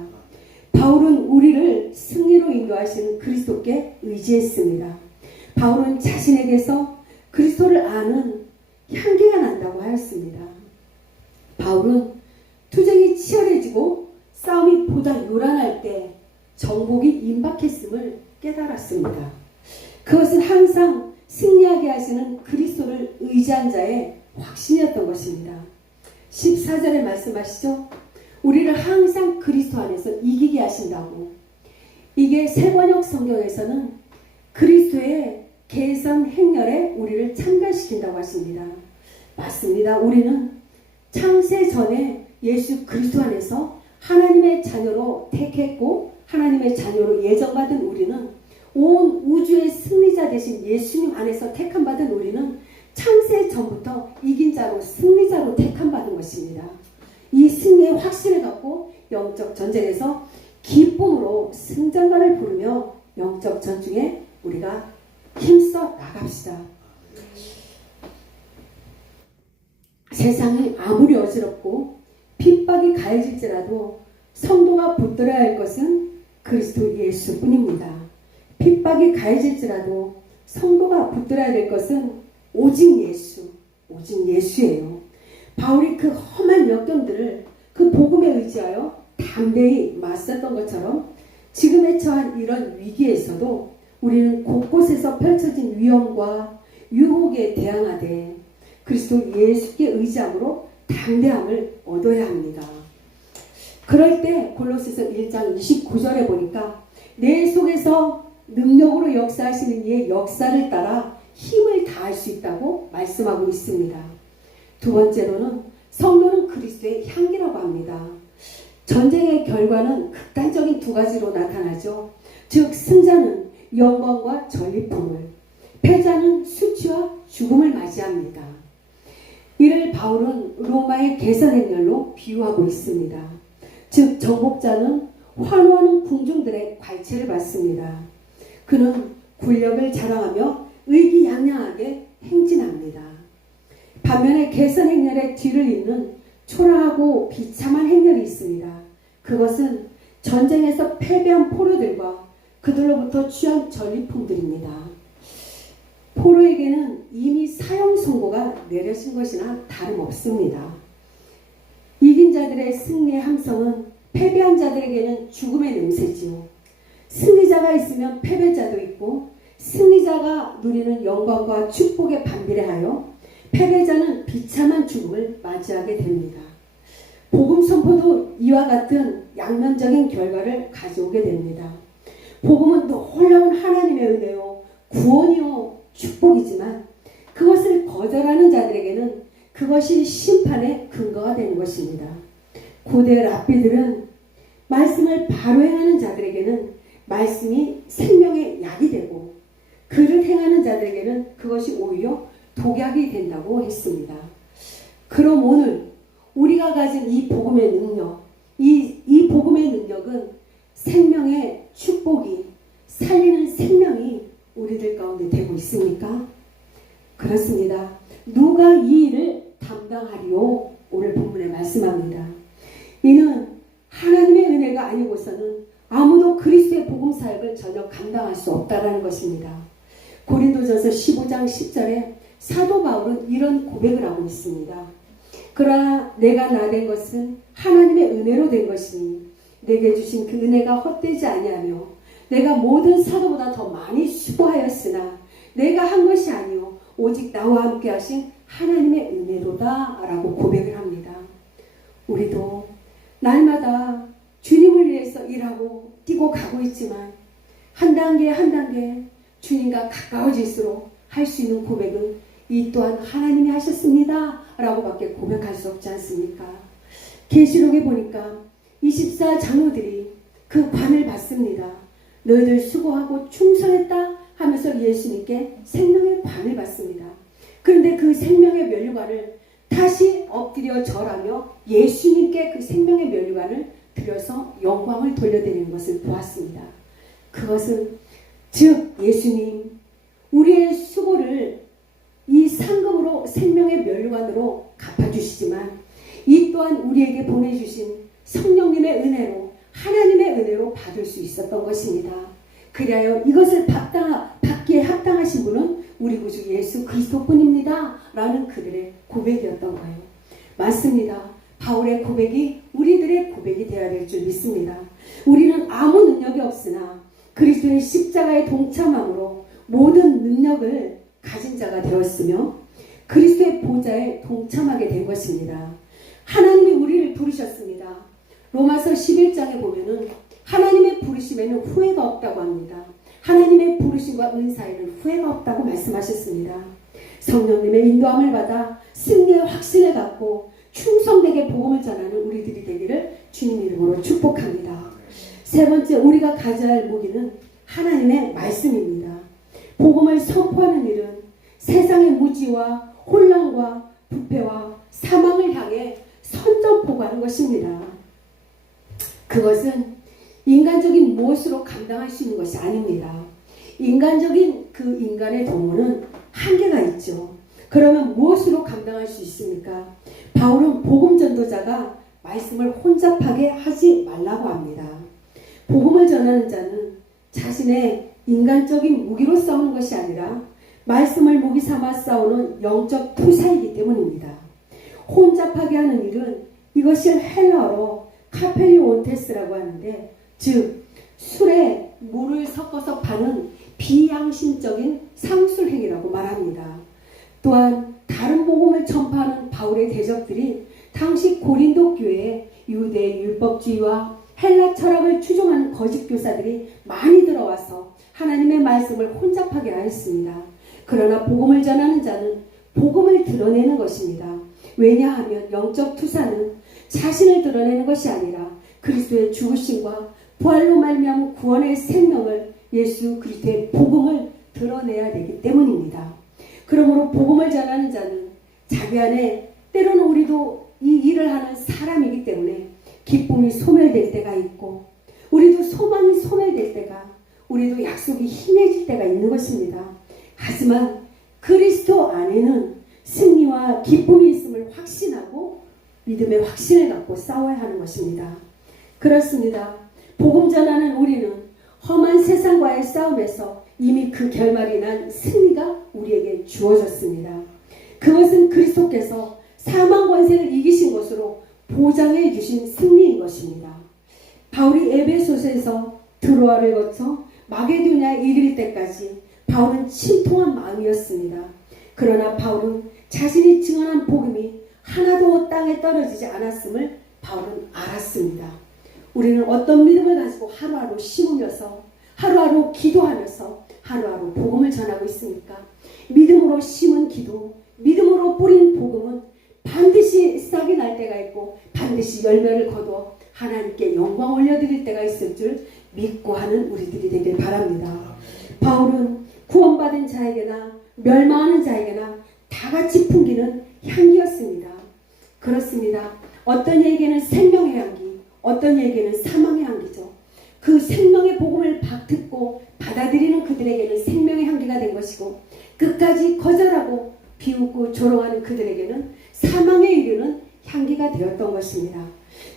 바울은 우리를 승리로 인도하시는 그리스도께 의지했습니다. 바울은 자신에게서 그리스도를 아는 향기가 난다고 하였습니다. 바울은 투쟁이 치열해지고 싸움이 보다 요란할 때 정복이 임박했음을 깨달았습니다. 그것은 항상 승리하게 하시는 그리스도를 의지한 자의 확신이었던 것입니다. 14절에 말씀하시죠. 우리를 항상 그리스도 안에서 이기게 하신다고. 이게 세번역 성경에서는 그리스도의 개선 행렬에 우리를 참가시킨다고 하십니다. 맞습니다. 우리는 창세 전에 예수 그리스도 안에서 하나님의 자녀로 택했고 하나님의 자녀로 예정받은 우리는 온 우주의 승리자 되신 예수님 안에서 택함받은 우리는 창세 전부터 이긴 자로 승리자로 택함받은 것입니다. 이 승리의 확신을 갖고 영적 전쟁에서 기쁨으로 승전가를 부르며 영적 전중에 우리가 힘써 나갑시다. 세상이 아무리 어지럽고 핍박이 가해질지라도 성도가 붙들어야 할 것은 그리스도 예수뿐입니다. 핍박이 가해질지라도 성도가 붙들어야 될 것은 오직 예수, 오직 예수예요. 바울이 그 험한 역경들을 그 복음에 의지하여 담대히 맞섰던 것처럼 지금에 처한 이런 위기에서도 우리는 곳곳에서 펼쳐진 위험과 유혹에 대항하되 그리스도 예수께 의지함으로 담대함을 얻어야 합니다. 그럴 때 골로새서 1장 29절에 보니까 내 속에서 능력으로 역사하시는 이의 역사를 따라 힘을 다할 수 있다고 말씀하고 있습니다. 두 번째로는 성도는 그리스도의 향기라고 합니다. 전쟁의 결과는 극단적인 두 가지로 나타나죠. 즉 승자는 영광과 전리품을, 패자는 수치와 죽음을 맞이합니다. 이를 바울은 로마의 개선행렬로 비유하고 있습니다. 즉 정복자는 환호하는 궁중들의 괄체를 받습니다. 그는 군력을 자랑하며 의기양양하게 행진합니다. 반면에 개선행렬의 뒤를 잇는 초라하고 비참한 행렬이 있습니다. 그것은 전쟁에서 패배한 포로들과 그들로부터 취한 전리품들입니다. 포로에게는 이미 사형 선고가 내려진 것이나 다름없습니다. 이긴 자들의 승리의 함성은 패배한 자들에게는 죽음의 냄새지요. 승리자가 있으면 패배자도 있고 승리자가 누리는 영광과 축복에 반비례하여 패배자는 비참한 죽음을 맞이하게 됩니다. 복음 선포도 이와 같은 양면적인 결과를 가져오게 됩니다. 복음은 놀라운 하나님의 은혜요, 구원이요, 축복이지만 그것을 거절하는 자들에게는 그것이 심판의 근거가 되는 것입니다. 고대 랍비들은 말씀을 바로 행하는 자들에게는 말씀이 생명의 약이 되고 그를 행하는 자들에게는 그것이 오히려 독약이 된다고 했습니다. 그럼 오늘 우리가 가진 이 복음의 능력, 이 복음의 능력은 생명의 축복이, 살리는 생명이 우리들 가운데 되고 있습니까? 그렇습니다. 누가 이 일을 담당하리요? 오늘 본문에 말씀합니다. 이는 하나님의 은혜가 아니고서는 아무도 그리스도의 복음 사역을 전혀 감당할 수 없다라는 것입니다. 고린도전서 15장 10절에 사도 바울은 이런 고백을 하고 있습니다. 그러나 내가 나된 것은 하나님의 은혜로 된 것이니 내게 주신 그 은혜가 헛되지 아니하며 내가 모든 사도보다 더 많이 수고하였으나 내가 한 것이 아니요 오직 나와 함께 하신 하나님의 은혜로다 라고 고백을 합니다. 우리도 날마다 주님을 위해서 일하고 뛰고 가고 있지만 한 단계 한 단계 주님과 가까워질수록 할 수 있는 고백은 이 또한 하나님이 하셨습니다 라고 밖에 고백할 수 없지 않습니까? 계시록에 보니까 24 장로들이 그 관을 받습니다. 너희들 수고하고 충성했다 하면서 예수님께 생명의 관을 받습니다. 그런데 그 생명의 면류관을 다시 엎드려 절하며 예수님께 그 생명의 면류관을 드려서 영광을 돌려드리는 것을 보았습니다. 그것은 즉 예수님 우리의 수고를 이 상급으로 생명의 면류관으로 갚아주시지만 이 또한 우리에게 보내주신 성령님의 은혜로 하나님의 은혜로 받을 수 있었던 것입니다. 그리하여 이것을 받기에 합당하신 분은 우리 구주 예수 그리스도뿐입니다 라는 그들의 고백이었던 거예요. 맞습니다. 바울의 고백이 우리들의 고백이 되어야 될 줄 믿습니다. 우리는 아무 능력이 없으나 그리스도의 십자가에 동참함으로 모든 능력을 가진 자가 되었으며 그리스도의 보좌에 동참하게 된 것입니다. 하나님이 우리를 부르셨습니다. 로마서 11장에 보면은 하나님의 부르심에는 후회가 없다고 합니다. 하나님의 부르심과 은사에는 후회가 없다고 말씀하셨습니다. 성령님의 인도함을 받아 승리의 확신을 갖고 충성되게 복음을 전하는 우리들이 되기를 주님 이름으로 축복합니다. 세 번째, 우리가 가져야 할 무기는 하나님의 말씀입니다. 복음을 선포하는 일은 세상의 무지와 혼란과 부패와 사망을 향해 선전포고하는 것입니다. 그것은 인간적인 무엇으로 감당할 수 있는 것이 아닙니다. 인간적인 그 인간의 도모는 한계가 있죠. 그러면 무엇으로 감당할 수 있습니까? 바울은 복음 전도자가 말씀을 혼잡하게 하지 말라고 합니다. 복음을 전하는 자는 자신의 인간적인 무기로 싸우는 것이 아니라 말씀을 무기 삼아 싸우는 영적 투사이기 때문입니다. 혼잡하게 하는 일은 이것이 헬라어로 카펠리온테스라고 하는데, 즉 술에 물을 섞어서 파는 비양심적인 상술행위라고 말합니다. 또한 다른 복음을 전파하는 바울의 대적들이 당시 고린도 교회에 유대 율법주의와 헬라 철학을 추종하는 거짓 교사들이 많이 들어와서 하나님의 말씀을 혼잡하게 하였습니다. 그러나 복음을 전하는 자는 복음을 드러내는 것입니다. 왜냐하면 영적 투사는 자신을 드러내는 것이 아니라 그리스도의 죽으심과 부활로 말미암은 구원의 생명을, 예수 그리스도의 복음을 드러내야 되기 때문입니다. 그러므로 복음을 전하는 자는 자기 안에, 때로는 우리도 이 일을 하는 사람이기 때문에 기쁨이 소멸될 때가 있고, 우리도 소망이 소멸될 때가, 우리도 약속이 희미해질 때가 있는 것입니다. 하지만 그리스도 안에는 승리와 기쁨이 있음을 확신하고 믿음의 확신을 갖고 싸워야 하는 것입니다. 그렇습니다. 복음 전하는 우리는 험한 세상과의 싸움에서 이미 그 결말이 난 승리가 우리에게 주어졌습니다. 그것은 그리스도께서 사망 권세를 이기신 것으로 보장해 주신 승리인 것입니다. 바울이 에베소서에서 드로아를 거쳐 마게도냐에 이를 때까지 바울은 침통한 마음이었습니다. 그러나 바울은 자신이 증언한 복음이 하나도 땅에 떨어지지 않았음을 바울은 알았습니다. 우리는 어떤 믿음을 가지고 하루하루 심으면서, 하루하루 기도하면서 하루하루 복음을 전하고 있습니까? 믿음으로 심은 기도, 믿음으로 뿌린 복음은 반드시 싹이 날 때가 있고 반드시 열매를 거두어 하나님께 영광 올려드릴 때가 있을 줄 믿고 하는 우리들이 되길 바랍니다. 바울은 구원받은 자에게나 멸망하는 자에게나 다 같이 풍기는 향기였습니다. 그렇습니다. 어떤 이에게는 생명의 향기, 어떤 이에게는 사망의 향기죠. 그 생명의 복음을 듣고 받아들이는 그들에게는 생명의 향기가 된 것이고, 끝까지 거절하고 비웃고 조롱하는 그들에게는 사망에 이르는 향기가 되었던 것입니다.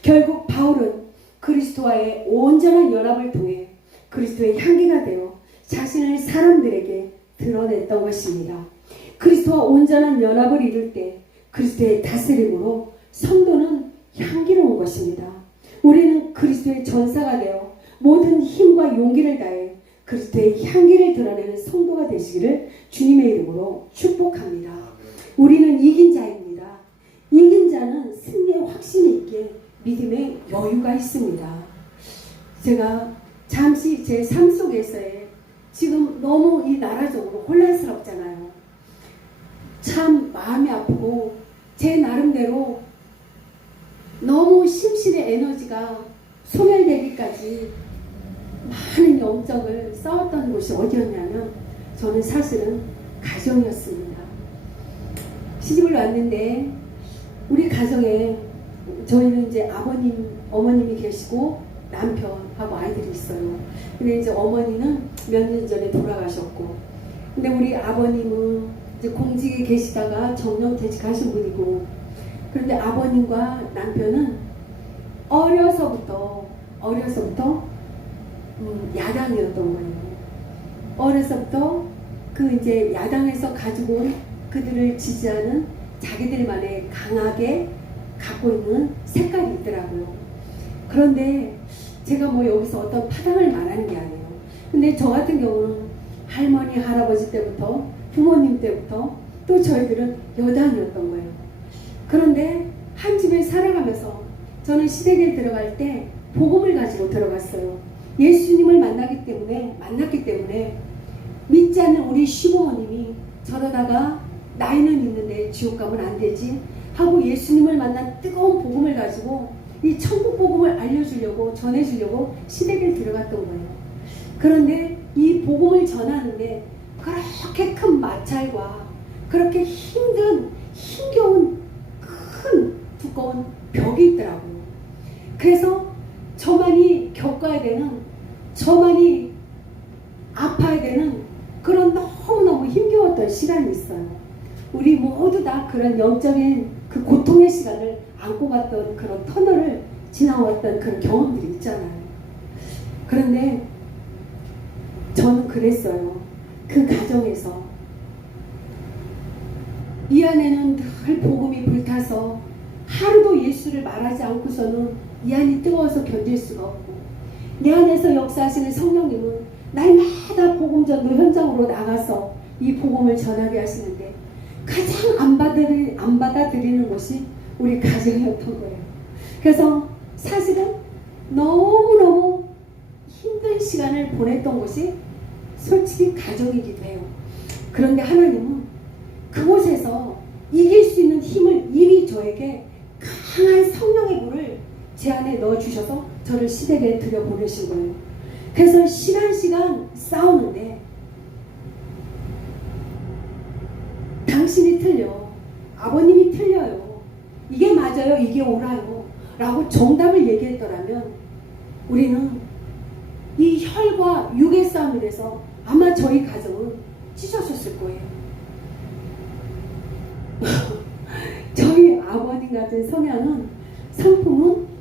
결국 바울은 그리스도와의 온전한 연합을 통해 그리스도의 향기가 되어 자신을 사람들에게 드러냈던 것입니다. 그리스도와 온전한 연합을 이룰 때 그리스도의 다스림으로 성도는 향기로운 것입니다. 우리는 그리스도의 전사가 되어 모든 힘과 용기를 다해 그리스도의 향기를 드러내는 성도가 되시기를 주님의 이름으로 축복합니다. 우리는 이긴 자입니다. 이긴 자는 승리의 확신이 있게 믿음의 여유가 있습니다. 제가 잠시 제 삶 속에서의 지금 너무 이 나라적으로 혼란스럽잖아요. 참 마음이 아프고 제 나름대로 너무 심신의 에너지가 소멸되기까지 많은 영적을 싸웠던 곳이 어디였냐면, 저는 사실은 가정이었습니다. 시집을 왔는데 우리 가정에 저희는 이제 아버님, 어머님이 계시고 남편하고 아이들이 있어요. 근데 이제 어머니는 몇 년 전에 돌아가셨고, 근데 우리 아버님은 이제 공직에 계시다가 정년퇴직하신 분이고, 그런데 아버님과 남편은 어려서부터 야당이었던 거예요. 어려서부터 그 이제 야당에서 가지고 온 그들을 지지하는 자기들만의 강하게 갖고 있는 색깔이 있더라고요. 그런데 제가 뭐 여기서 어떤 파당을 말하는 게 아니에요. 근데 저 같은 경우는 할머니, 할아버지 때부터, 부모님 때부터 또 저희들은 여당이었던 거예요. 그런데 한 집에 살아가면서 저는 시댁에 들어갈 때 복음을 가지고 들어갔어요. 예수님을 만났기 때문에 믿지 않는 우리 시부모님이 저러다가 나이는 있는데 지옥 가면 안 되지 하고 예수님을 만난 뜨거운 복음을 가지고 이 천국 복음을 알려주려고 전해주려고 시댁에 들어갔던 거예요. 그런데 이 복음을 전하는데 그렇게 큰 마찰과 그렇게 힘겨운 큰 두꺼운 벽이 있더라고요. 그래서 저만이 겪어야 되는, 저만이 아파야 되는 그런 너무너무 힘겨웠던 시간이 있어요. 우리 모두 다 그런 영적인 그 고통의 시간을 안고 갔던 그런 터널을 지나왔던 그런 경험들이 있잖아요. 그런데 저는 그랬어요. 그 가정에서 이 안에는 늘 복음이 불타서 하루도 예수를 말하지 않고서는 이 안이 뜨거워서 견딜 수가 없고, 내 안에서 역사하시는 성령님은 날마다 복음전도 현장으로 나가서 이 복음을 전하게 하시는데 가장 안 받아들이는 곳이 우리 가정이었던 거예요. 그래서 사실은 너무너무 힘든 시간을 보냈던 곳이 솔직히 가정이기도 해요. 그런데 하나님은 그곳에서 이길 수 있는 힘을 이미 저에게 강한 성령의 불을 제 안에 넣어주셔서 저를 시댁에 들여보내신 거예요. 그래서 시간 싸우는데 당신이 틀려, 아버님이 틀려요, 이게 맞아요, 이게 옳아요 라고 정답을 얘기했더라면 우리는 이 혈과 육의 싸움에 대해서 아마 저희 가정은 찢어졌을 거예요. 저희 아버님 같은 성품은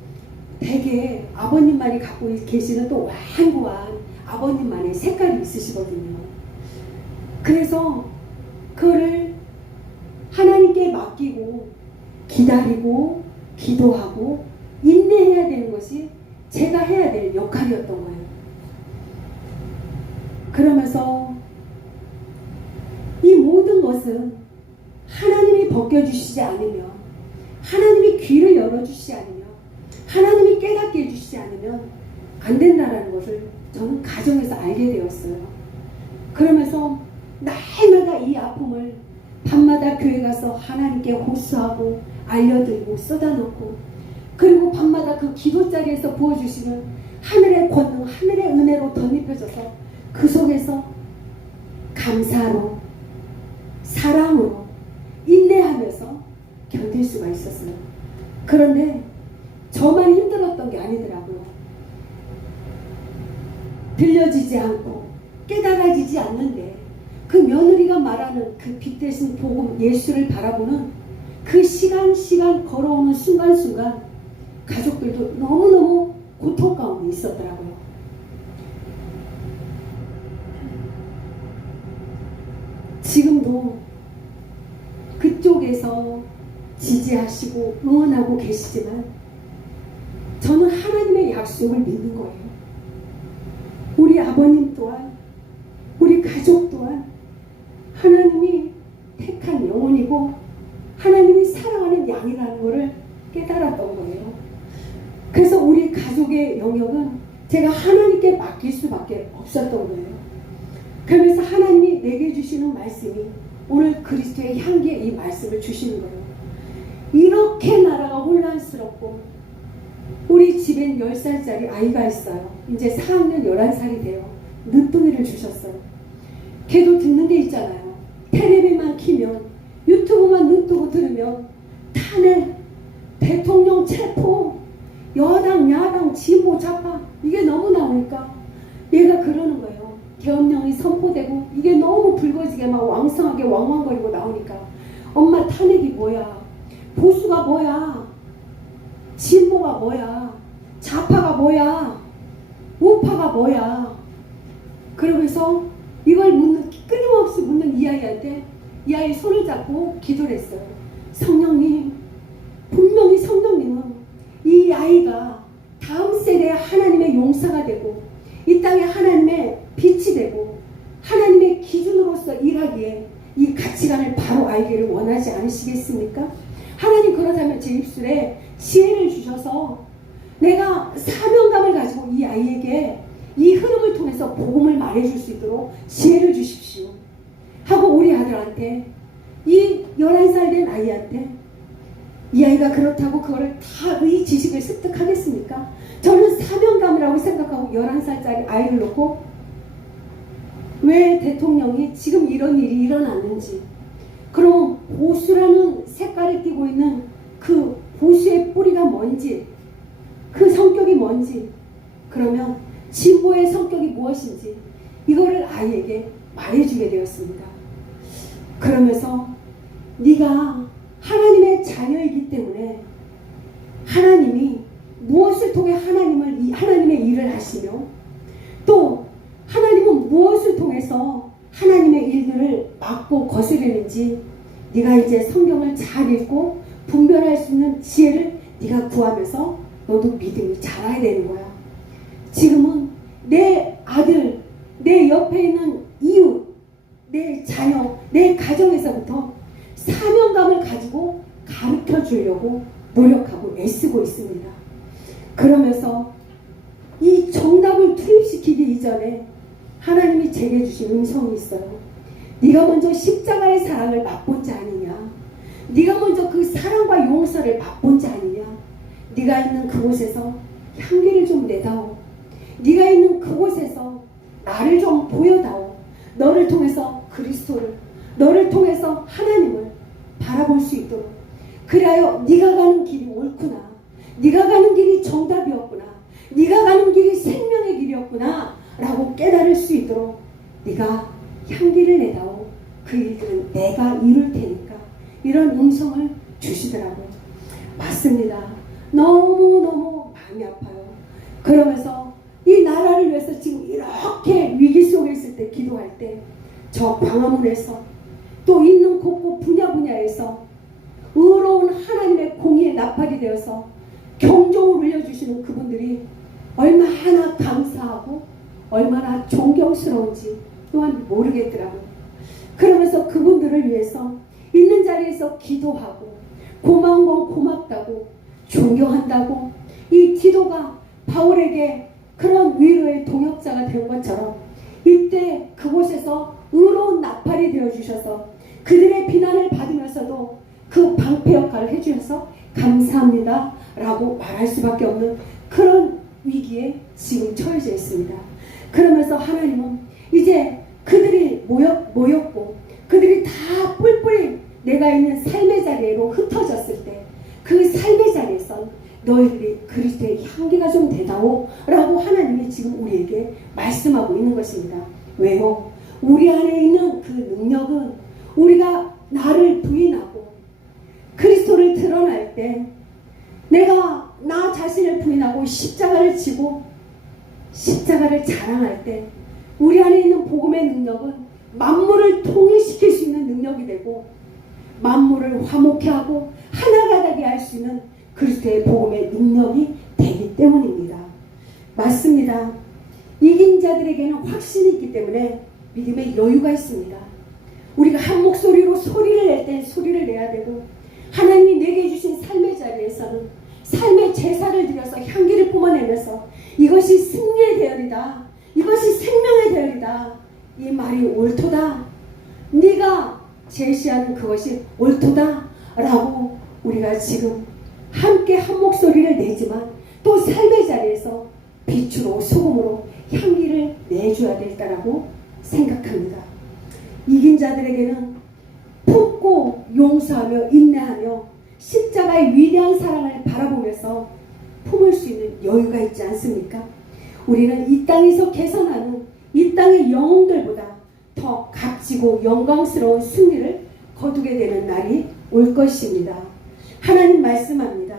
되게 아버님만이 갖고 계시는 또 완고한 아버님만의 색깔이 있으시거든요. 그래서 그거를 하나님께 맡기고 기다리고 기도하고 인내해야 되는 것이 제가 해야 될 역할이었던 거예요. 그러면서 이 모든 것은 하나님이 벗겨주시지 않으면, 하나님이 귀를 열어주시지 않으면, 하나님이 깨닫게 해주시지 않으면 안 된다라는 것을 저는 가정에서 알게 되었어요. 그러면서 날마다 이 아픔을 밤마다 교회 가서 하나님께 호소하고 알려드리고 쏟아놓고, 그리고 밤마다 그 기도자리에서 부어주시는 하늘의 권능, 하늘의 은혜로 덧입혀져서 그 속에서 감사로, 사랑으로, 인내하면서 견딜 수가 있었어요. 그런데 저만 힘들었던 게 아니더라고요. 들려지지 않고 깨달아지지 않는데 그 며느리가 말하는 그 빛 대신 복음 예수를 바라보는 그 시간 걸어오는 순간순간 가족들도 너무너무 고통 가운데 있었더라고요. 지금도 그쪽에서 지지하시고 응원하고 계시지만 저는 하나님의 약속을 믿는 거예요. 우리 아버님 또한, 우리 가족 또한 하나님이 택한 영혼이고 하나님이 사랑하는 양이라는 것을 깨달았던 거예요. 그래서 우리 가족의 영역은 제가 하나님께 맡길 수밖에 없었던 거예요. 그러면서 하나님이 내게 주시는 말씀이 오늘 그리스도의 향기의 이 말씀을 주시는 거예요. 이렇게 나라가 혼란스럽고 우리 집엔 10살짜리 아이가 있어요. 이제 4학년 11살이 돼요. 늦둥이를 주셨어요. 걔도 듣는 게 있잖아요. 텔레비만 키면, 유튜브만 눈뜨고 들으면 탄핵, 대통령 체포, 여당 야당 진보 좌파 이게 너무 나오니까 얘가 그러는 거예요. 계엄령이 선포되고 이게 너무 불거지게 막 왕성하게 왕왕거리고 나오니까 엄마 탄핵이 뭐야, 보수가 뭐야, 진보가 뭐야, 좌파가 뭐야, 우파가 뭐야. 그러면서 이걸 끊임없이 묻는 이 아이한테 이 아이 손을 잡고 기도를 했어요. 성령님, 분명히 성령님은 이 아이가 다음 세대에 하나님의 용사가 되고 이 땅에 하나님의 빛이 되고 하나님의 기준으로서 일하기에 이 가치관을 바로 알기를 원하지 않으시겠습니까? 하나님, 그렇다면 제 입술에 지혜를 주셔서 내가 사명감을 가지고 이 아이에게 이 흐름을 통해서 복음을 말해줄 수 있도록 지혜를 주십시오 하고 우리 아들한테, 이 11살 된 아이한테 이 아이가 그렇다고 그거를 다 이 지식을 습득하겠습니까? 저는 사명감이라고 생각하고 11살짜리 아이를 놓고 왜 대통령이 지금 이런 일이 일어났는지, 그럼 보수라는 색깔을 띠고 있는 그 보수의 뿌리가 뭔지, 그 성격이 뭔지, 그러면 진보의 성격이 무엇인지 이거를 아이에게 말해주게 되었습니다. 그러면서 네가 하나님의 자녀이기 때문에 하나님이 무엇을 통해 하나님의 일을 하시며, 또 하나님은 무엇을 통해서 하나님의 일들을 막고 거스르는지 네가 이제 성경을 잘 읽고 분별할 수 있는 지혜를 네가 구하면서 너도 믿음이 자라야 되는 거야. 지금은 내 아들, 내 옆에 있는 이웃, 내 자녀, 내 가정에서부터 사명감을 가지고 가르쳐 주려고 노력하고 애쓰고 있습니다. 그러면서 이 정답을 투입시키기 이전에 하나님이 제게 주신 음성이 있어요. 네가 먼저 십자가의 사랑을 맛본 자 아니냐? 네가 먼저 그 사랑과 용서를 맛본 자 아니냐? 네가 있는 그곳에서 향기를 좀 내다오. 네가 있는 그곳에서 나를 좀 보여다오. 너를 통해서 그리스도를, 너를 통해서 하나님을 바라볼 수 있도록. 그래야 네가 가는 길이 옳구나, 네가 가는 길이 정답이었구나, 네가 가는 길이 생명의 길이었구나 라고 깨달을 수 있도록 네가 향기를 내다오. 그 일들은 내가 이룰 테니까. 이런 음성을 주시더라고요. 맞습니다. 너무너무 마음이 아파요. 그러면서 이 나라를 위해서 지금 이렇게 위기 속에 있을 때, 기도할 때 저 광화문에서 또 있는 곳곳 분야에서 의로운 하나님의 공의에 나팔이 되어서 경종을 울려주시는 그분들이 얼마나 감사하고 얼마나 존경스러운지 또한 모르겠더라고요. 그러면서 그분들을 위해서 있는 자리에서 기도하고 고마운 건 고맙다고 존경한다고, 이 기도가 바울에게 그런 위로의 동역자가 된 것처럼 이때 그곳에서 의로운 나팔이 되어주셔서 그들의 비난을 받으면서도 그 방패 역할을 해주셔서 감사합니다 라고 말할 수밖에 없는 그런 위기에 지금 처해져 있습니다. 그러면서 하나님은 이제 그들이 모였고 그들이 다 뿔뿔이 내가 있는 삶의 자리로 흩어졌을 때 그 삶의 자리에서 너희들이 그리스도의 향기가 좀 되다오 라고 하나님이 지금 우리에게 말씀하고 있는 것입니다. 왜요? 우리 안에 있는 그 능력은 우리가 나를 부인하고 그리스도를 드러날 때, 내가 나 자신을 부인하고 십자가를 지고 십자가를 자랑할 때 우리 안에 있는 복음의 능력은 만물을 통일시킬 수 있는 능력이 되고 만물을 화목케 하고 하나가 되게 할 수 있는 그리스도의 복음의 능력이 되기 때문입니다. 맞습니다. 이긴 자들에게는 확신이 있기 때문에 믿음의 여유가 있습니다. 우리가 한 목소리로 소리를 낼 때 소리를 내야 되고, 하나님이 내게 주신 삶의 자리에서는 삶의 제사를 드려서 향기를 뿜어내면서 이것이 승리의 대열이다, 이것이 생명의 대열이다, 이 말이 옳도다, 네가 제시하는 그것이 옳도다 라고 우리가 지금 함께 한 목소리를 내지만 또 삶의 자리에서 빛으로 소금으로 향기를 내줘야 되겠다라고 생각합니다. 이긴 자들에게는 품고 용서하며 인내하며 십자가의 위대한 사랑을 바라보면서 품을 수 있는 여유가 있지 않습니까? 우리는 이 땅에서 개선하는 이 땅의 영웅들보다 더 값지고 영광스러운 승리를 거두게 되는 날이 올 것입니다. 하나님 말씀합니다.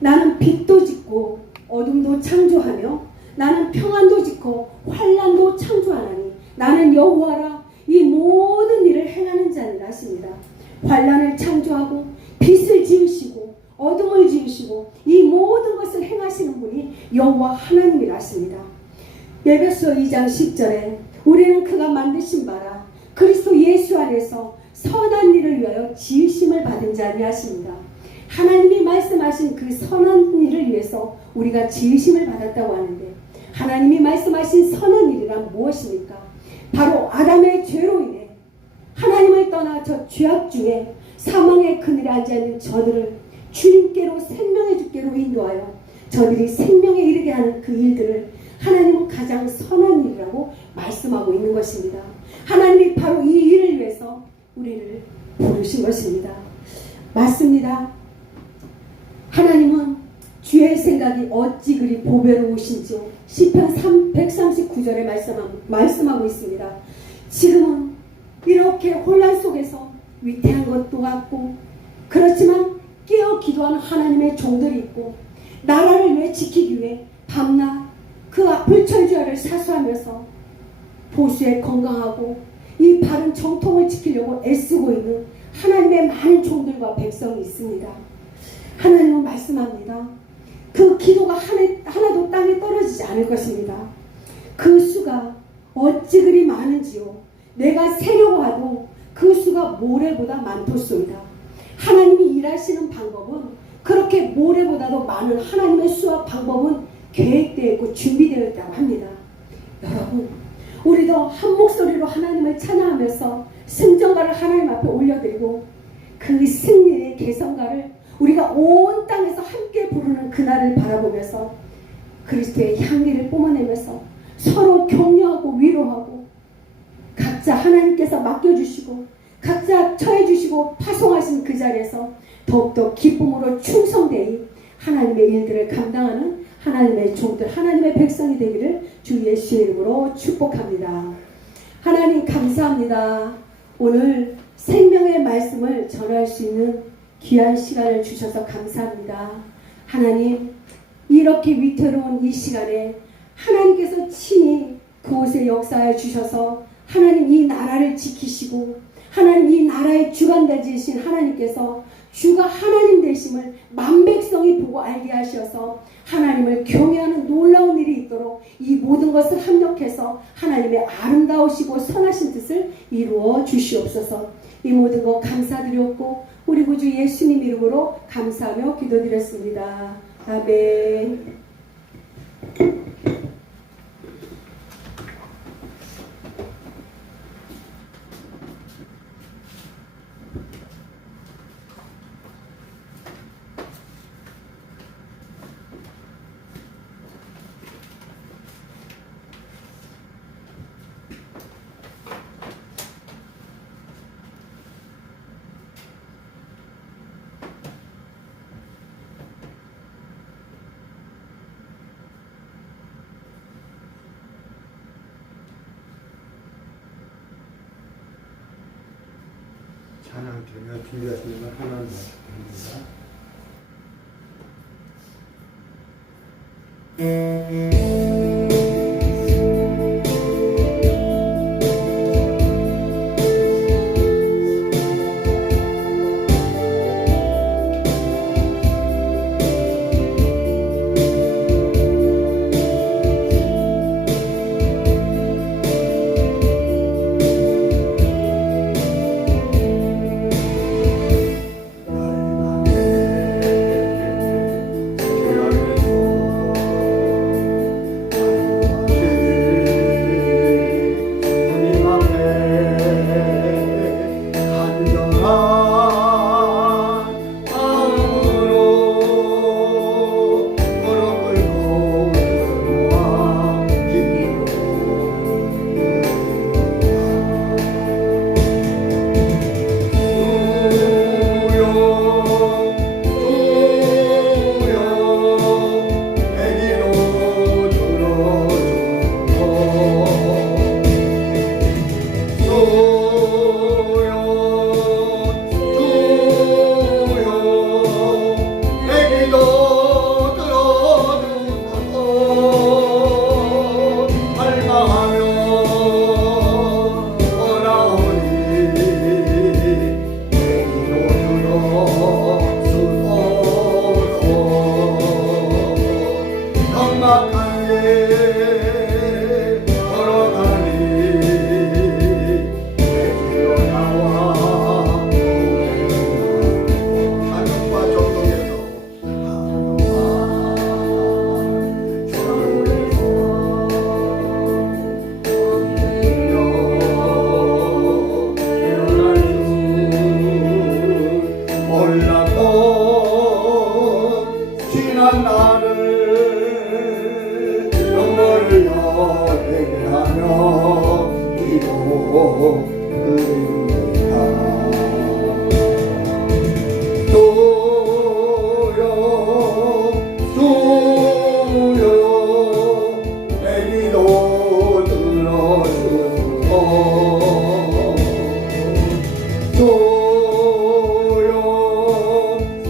나는 빛도 짓고 어둠도 창조하며 나는 평안도 짓고 환난도 창조하나니 나는 여호와라, 이 모든 일을 행하는 자니라 하십니다. 환난을 창조하고 빛을 지으시고 어둠을 지으시고 이 모든 것을 행하시는 분이 여호와 하나님이라 하십니다. 에베소 2장 10절에 우리는 그가 만드신 바라 그리스도 예수 안에서 선한 일을 위하여 지으심을 받은 자니 하십니다. 하나님이 말씀하신 그 선한 일을 위해서 우리가 지으심을 받았다고 하는데, 하나님이 말씀하신 선한 일이란 무엇입니까? 바로 아담의 죄로 인해 하나님을 떠나 저 죄악 중에 사망의 그늘에 앉아있는 저들을 주님께로 생명의 주께로 인도하여 저들이 생명에 이르게 하는 그 일들을 하나님은 가장 선한 일이라고 말씀하고 있는 것입니다. 하나님이 바로 이 일을 위해서 우리를 부르신 것입니다. 맞습니다. 하나님은 주의 생각이 어찌 그리 보배로우신지요. 시편 139절에 말씀하고 있습니다. 지금은 이렇게 혼란 속에서 위태한 것도 같고 그렇지만 깨어 기도하는 하나님의 종들이 있고 나라를 위해 지키기 위해 밤낮 그 불철주야를 사수하면서 보수에 건강하고 이 바른 정통을 지키려고 애쓰고 있는 하나님의 많은 종들과 백성이 있습니다. 하나님은 말씀합니다. 그 기도가 하나도 땅에 떨어지지 않을 것입니다. 그 수가 어찌 그리 많은지요. 내가 세려고 하도 그 수가 모래보다 많도소이다. 하나님이 일하시는 방법은 그렇게 모래보다도 많은 하나님의 수와 방법은 계획되어 있고 준비되어 있다고 합니다. 여러분, 우리도 한 목소리로 하나님을 찬양하면서 승전가를 하나님 앞에 올려드리고 그 승리의 개성가를 우리가 온 땅에서 함께 부르는 그날을 바라보면서 그리스도의 향기를 뿜어내면서 서로 격려하고 위로하고 각자 하나님께서 맡겨주시고 각자 처해주시고 파송하신 그 자리에서 더욱더 기쁨으로 충성되이 하나님의 일들을 감당하는 하나님의 종들, 하나님의 백성이 되기를 주 예수의 이름으로 축복합니다. 하나님 감사합니다. 오늘 생명의 말씀을 전할 수 있는 귀한 시간을 주셔서 감사합니다. 하나님, 이렇게 위태로운 이 시간에 하나님께서 친히 그곳에 역사해 주셔서 하나님 이 나라를 지키시고 하나님 이 나라의 주관자이신 하나님께서 주가 하나님 되심을 만백성이 보고 알게 하셔서 하나님을 경외하는 놀라운 일이 있도록 이 모든 것을 합력해서 하나님의 아름다우시고 선하신 뜻을 이루어 주시옵소서. 이 모든 것 감사드렸고 우리 구주 예수님 이름으로 감사하며 기도드렸습니다. 아멘. 찬양 드리며 준비하시는 하나님 말씀입니다. 눈을 여되게 하며 기도드립니다. 주여 주여 내 기도 들어주소서. 주여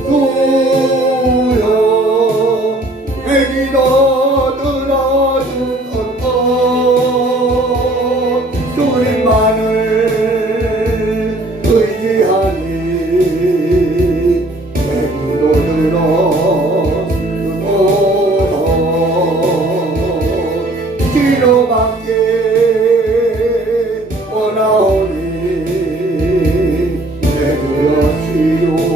주여 내 기도 들어주소서. 주님만을 의지하니 내 기도 들어주소서. 치료받기 원하오니 내주여 치료하소서.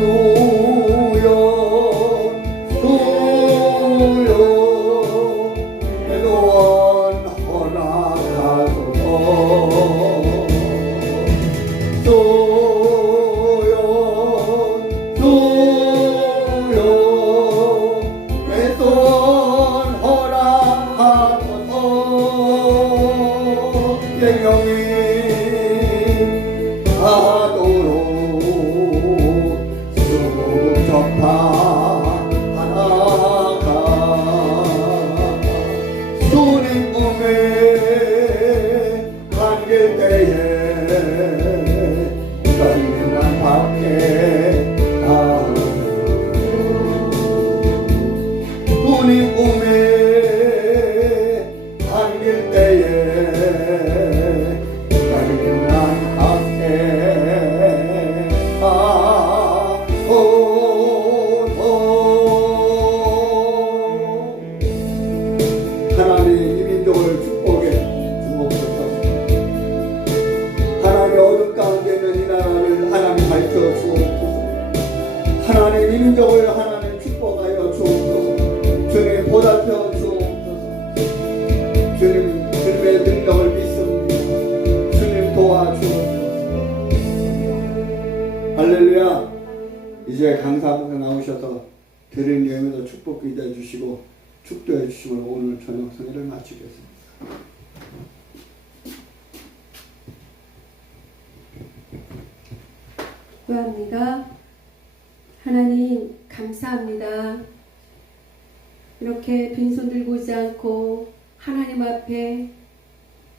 주여 주여 내 소원 허락하소서. 주여 주여 내 소원 허락하소서. 영영이 하도록 수국 접하나가 주님 꿈에 안길 때에 너희는 밖에 주님 꿈에 안길 때에 너희는 밖에 하나님 이 민족을 축복해 주옵소서. 하나님 어둠 가운데 있는 이 나라를 하나님 밝혀 주옵소서. 하나님 이 민족을 하나님 축복하여 주옵소서. 주님 보살펴 주옵소서. 주님의 능력을 믿습니다. 주님 도와주옵소서. 할렐루야. 이제 강사분께 나오셔서 드린 예배도 축복 기도해 주시고 축도해 주시면 오늘 저녁 성회를 마치겠습니다. 기도합니다. 하나님 감사합니다. 이렇게 빈손 들고 오지 않고 하나님 앞에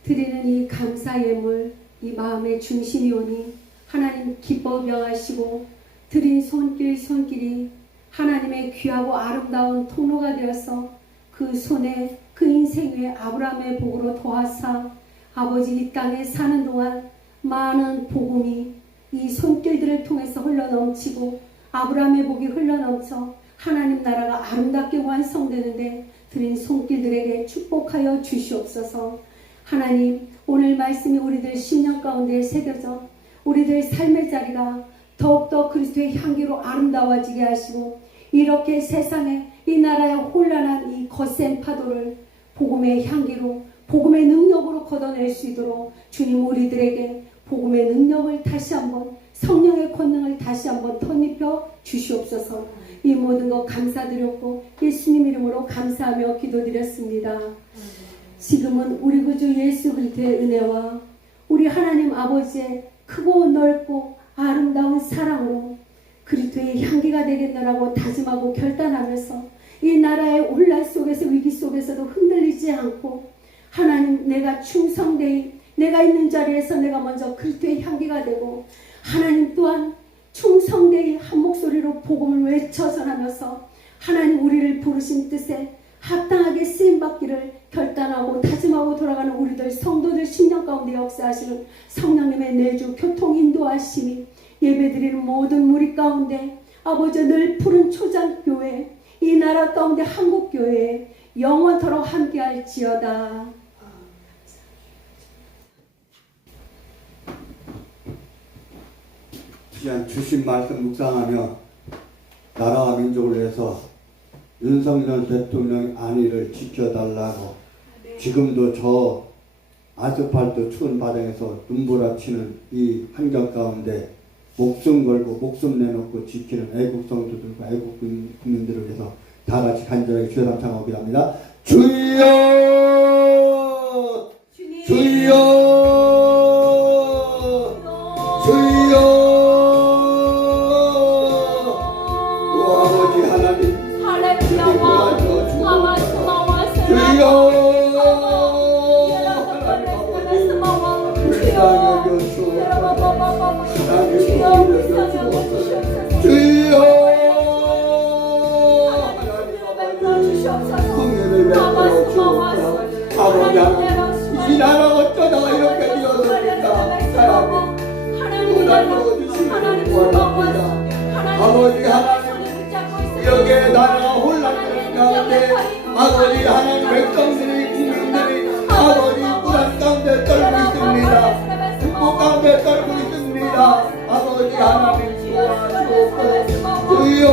드리는 이 감사 예물, 이 마음의 중심이 오니 하나님 기뻐 명하시고 드린 손길이 하나님의 귀하고 아름다운 통로가 되어서 그 손에 그 인생 위에 아브라함의 복으로 더하사 아버지 이 땅에 사는 동안 많은 복음이 이 손길들을 통해서 흘러넘치고 아브라함의 복이 흘러넘쳐 하나님 나라가 아름답게 완성되는데 드린 손길들에게 축복하여 주시옵소서. 하나님 오늘 말씀이 우리들 심령 가운데 새겨져 우리들 삶의 자리가 더욱더 그리스도의 향기로 아름다워지게 하시고 이렇게 세상에 이 나라의 혼란한 이 거센 파도를 복음의 향기로 복음의 능력으로 걷어낼 수 있도록 주님 우리들에게 복음의 능력을 다시 한번 성령의 권능을 다시 한번 터입혀 주시옵소서. 이 모든 것 감사드렸고 예수님 이름으로 감사하며 기도드렸습니다. 지금은 우리 구주 예수 그리스도의 은혜와 우리 하나님 아버지의 크고 넓고 아름다운 사랑으로 그리스도의 향기가 되겠노라고 다짐하고 결단하면서 이 나라의 혼란 속에서 위기 속에서도 흔들리지 않고 하나님 내가 충성되이 내가 있는 자리에서 내가 먼저 그리스도의 향기가 되고 하나님 또한 충성되이 한 목소리로 복음을 외쳐 전하면서 하나님 우리를 부르신 뜻에 합당하게 쓰임받기를 결단하고 다짐하고 돌아가는 우리들 성도들 심령 가운데 역사하시는 성령님의 내주 교통 인도하심이 예배드리는 모든 무리 가운데 아버지 늘 푸른 초장교회 이 나라 가운데 한국교회에 영원토록 함께할지어다. 귀한 주신 말씀 묵상하며 나라와 민족을 위해서 윤석열 대통령 안위를 지켜달라고 지금도 저 아스팔트 추운 바닥에서 눈보라치는 이 환경 가운데 목숨 걸고 목숨 내놓고 지키는 애국 성도들과 애국 국민들을 위해서 다 같이 간절하게 주여 감사하고 합니다. 주여 주여 주여 아버지 하나님 주여 이 나라 어쩌다가 이렇게 되었습니까? 아버지 하나님 여기에 나라가 혼란되는 가운데 아버지 하나님 백성들이 국민들이 아버지 불안 가운데 떨고 있습니다. 축복 가운데 떨고 있습니다. 아버지 하나님 도와주옵소서. 주여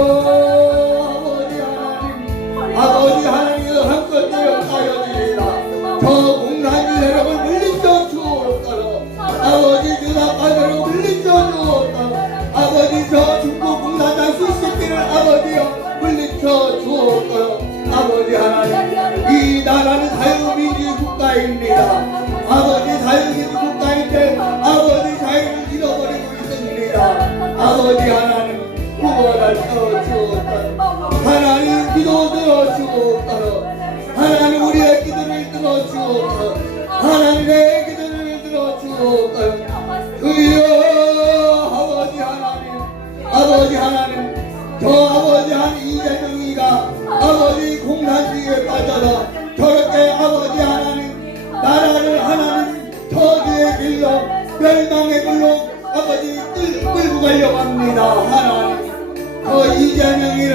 아버지 하나님께서 한껏 기억하여 주시라. 저 공산주 세력을 물리쳐 주옵소서. 아버지 주사파들을 물리쳐 주옵소서. 아버지 저 중국 공산당 수십기를 아버지여 물리쳐 주옵소서. 아버지 하나님 이 나라는 자유민주주의 국가입니다. 아버지 자유민주주의 국가인데 아버지 자유를 잃어버리고 있습니다. 아버지 하나님 구원하여 주옵소서. 하나님 기도 들어주옵소서. 하나님 우리의 기도를 들어주옵소서. 하나님의 기도를 들어주옵소서. 주여 아버지 하나님 저 아버지 하나님 이재명이가 아버지 공산주의에 빠져서 저렇게 아버지 하나님 나라를 하나님 저주의 길로 멸망의 길로 아버지 끌고 가려고 합니다. 하나님 저 이재명이를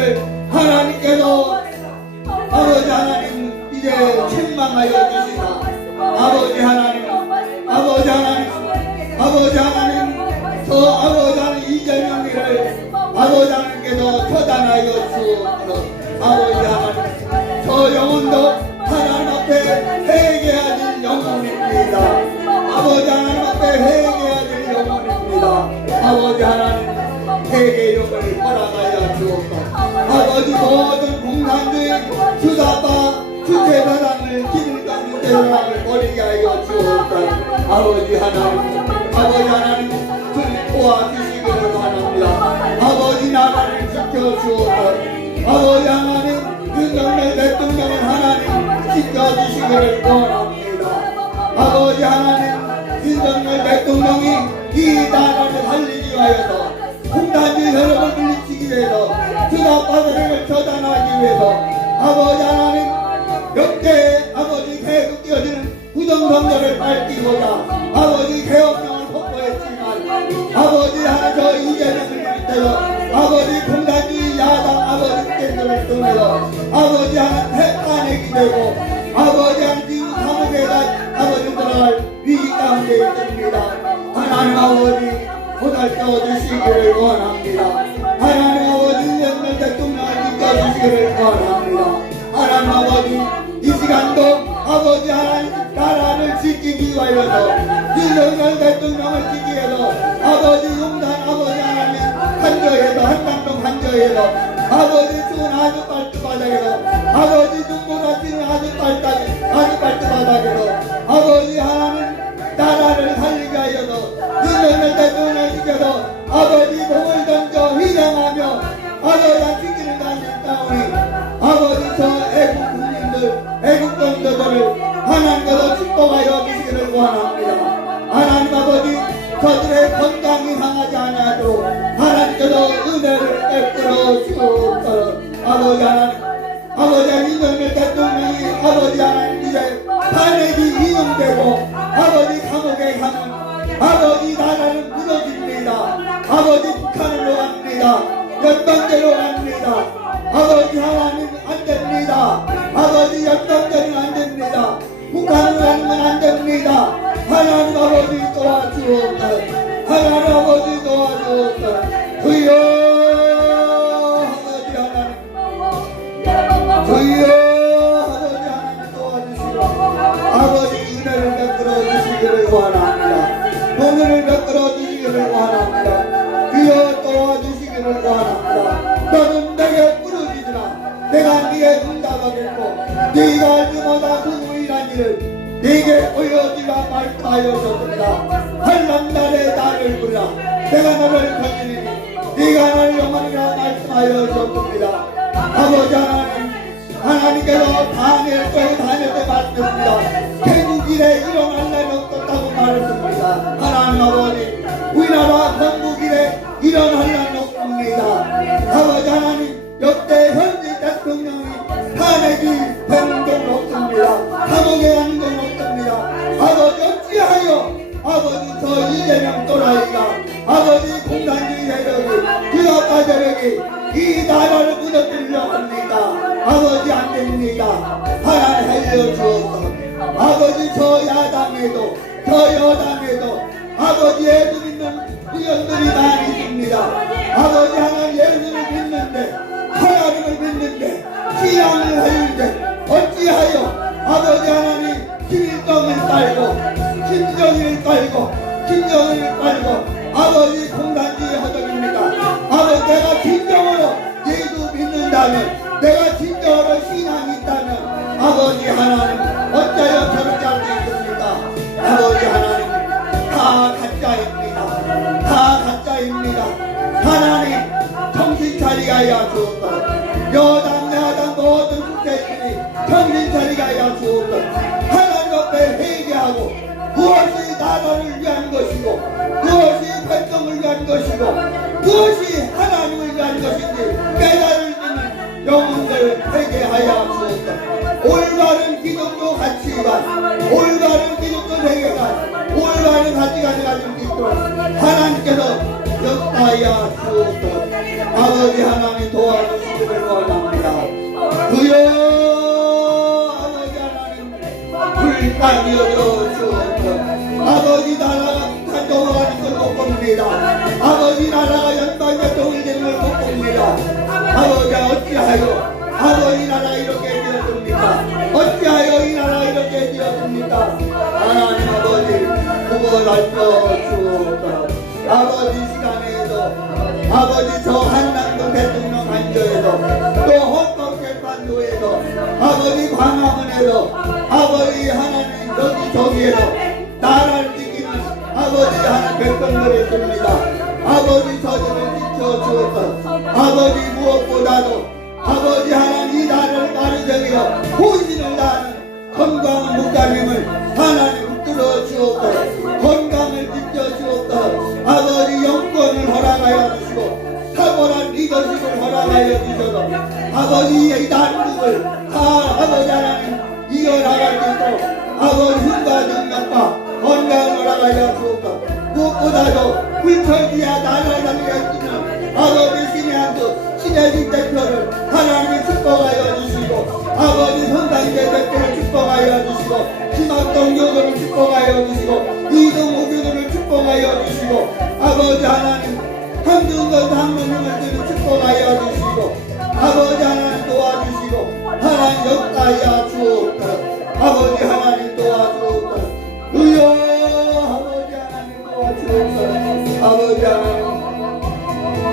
하나님께서 아버지 하나님 이제 책망하여 주시라. 아버지 하나님 아버지 하나님 아버지 하나님 저 아버지 하나님 이재명이를 아버지 하나님께서 처단하여 주옵소서. 아버지 하나님 저 영혼도 하나님 앞에 회개해야 될 영혼입니다. 아버지 하나님 앞에 회개해야 될 영혼입니다. 아버지 하나님 회개 이름을 허락하여 주옵소서. 아버지 모든 공산주의 주사파 주체사상을 기밀과 주체사상을 버리게 하여 주옵소서. 아버지 하나님 주님 도와주시기를 바랍니다. 아버지 나라를 지켜주옵소서. 아버지 하나님 윤석열 대통령을 하나님 지켜주시기를 원합니다. 아버지 하나님 윤석열 대통령이 이 나라를 살리기 위해서 공산주의 세력을 물리치기 위해서 주사파 세력을 처단하기 위해서 아버지 하나님 역대 아버지 개혁되어지는 구정선거를 밝히고자 아버지 개혁령을 선포했지만 아버지 하나님 저 이재명을 비롯해서 아버지 공산주의 야당 아버지 팬들을 통해서 아버지 하나님 패탄핵이 되고 아버지 하나님 지금 감옥에다 아버지 들어갈 위기 가운데 있습니다. 하나님 아버지 보살펴 주시기를 원합니다. 하나님 아버지 윤석열 대통령을 지켜주시기를 원합니다. 하나님 아버지 이 시간도 아버지 하나님 나라를 지키기 위하여서 윤석열 대통령을 지키기 위해서 아버지 용산 아버지 하나님 한저에서 한남동 한저에서 아버지 좋은 아주 발트바닥에서 아버지 눈보라 뛰는 아주 발트바닥에서 아버지 하나님 나라를 살리게 하여서 윤석열 대통령을 지켜서 아버지 몸을 던져 희생하며 아버지 지키는 가운데 있다오니 아버지 저 애국 국민들 애국 정도들을 하나님께서 축복하여 주시기를 원합니다. 하나님 아버지 저들의 건강이 상하지 않아도 하나님께서 은혜를 베풀어 주옵소서. 아버지 하나님 아버지 윤석열 대통령이 아버지 하나님 이제 탄핵이 이용되고 아버지 감옥에 가면 아버지 나라는 무너집니다. 아버지 북한으로 갑니다. 연방제로 갑니다. 아버지 하나님 안 됩니다. 아버지 연방제는 안 됩니다. 북한으로 가는 건 안 됩니다. 하나님 아버지 도와주옵소서. 하나님 아버지 도와주옵소서. 주여 아버지 하나님 주여 아버지 하나님 도와주시고 아버지 은혜를 베풀어 주시기를 원합니다. 오늘을 베풀어 주시기를 원합니다. 주여 내가 네게 응답하겠고 네가 알지 못한 그 무일한 일을 네게 보여주라 말씀하였습니다. 환난 날에 나를 부르라 내가 너를 건지리니 네가 나를 영원이라 말씀하였습니다. 아버지 하나님께서 다니엘 때 말씀했습니다. 태국일에 일어날 날이 없었다고 말했습니다. 하나님 아버지 우리나라 건국일에 일어날 날이 없습니다. 아버지 하나님 역대 현지 대통령이 탄핵이 되는 건 없습니다. 감옥에 가는 건 없습니다. 아버지 어찌하여 아버지 저 이재명 또라이가 아버지 공산주의 세력이 규합파 세력이 이 나라를 무너뜨리려고 합니다. 아버지 안 됩니다. 하나님 살려주옵소서. 아버지 저 야당에도 저 여당에도 아버지 예수 믿는 의원들이 많이 있습니다. 아버지 하나님 예수를 믿는데 하나님을 믿는데 신앙을 하는데 어찌하여 아버지 하나님 김일성을 깔고 김정일을 깔고 아버지 공산주의 허덕입니다. 아버지 내가 진정으로 예수 믿는다면 내가 진정으로 신앙이 있다면 아버지 하나님 어찌하여 저렇게 할 수 있습니까? 아버지 하나님 다 가짜입니다. 다 가짜입니다. 하나님 정신 차리게 하여 주옵소서. 여당 야당 모든 국회의원이 정신 차리게 하여 주옵소서. 하나님 앞에 회개하고 무엇이 나라를 위한 것이고 무엇이 백성을 위한 것이고 무엇이 하나님을 위한 것인지 깨달을 때는 영혼들 회개하여 주옵소서. 올바른 기독교 가치관 올바른 기독교 세계관 올바른 가치관을 가지고 있도록 하나님께서 역사하여 주옵소서. 아버지 하나님 도와주시기를 원합니다. 주여 아버지 하나님 불쌍히여겨 주옵소서. 아버지 나라가 북한 넘어가는 걸 못 봅니다. 아버지 나라가 연방 대통령이 되는 걸 못 봅니다. 아버지 어찌하여 아버지 나라 이렇게 되었습니까? 어찌하여 이 나라 이렇게 되었습니까? 하나님 아버지 구원하여 주옵소서. 아버지 시간에도 아버지 저 한남도 대통령 관저에도 또 헌법재판소에도 아버지 광화문에도 아버지 하나님 여기저기에도 나라를 지키는 아버지 하나님 백성들이 있습니다. 아버지 저들을 지켜주옵소서. 아버지 무엇보다도 아버지 하나님 이 나라를 가르쳐주어 혼신을 다하는 건강한 목사님을 하나님 붙들어 주옵소서. 건강을 지켜 주옵소서. 아버지 영권을 허락하여 주시고 탁월한 리더십을 허락하여 주셔서 아버지 이 난국을 다 아버지 하나님 이어나갈 수 있도록 아버지 힘과 능력과 건강을 허락하여 주옵소서. 무엇보다도 불철주야 나라를 살리겠으면 아버지 신의 한수 신혜진 대표를 하나님이 축복하여 주시고 아버지 선상대 대표를 축복하여 주시고 김학동 교수를 축복하여 주시고 이동호 교수를 축복하여 주시고 아버지 하나님 한준건 장로님을 축복하여 주시고 아버지 하나님 도와주시고 하나님 역사하여 주옵소서. 아버지 하나님 도와주옵소서. 의여 아버지 하나님 도와주옵소서. 아버지 하나님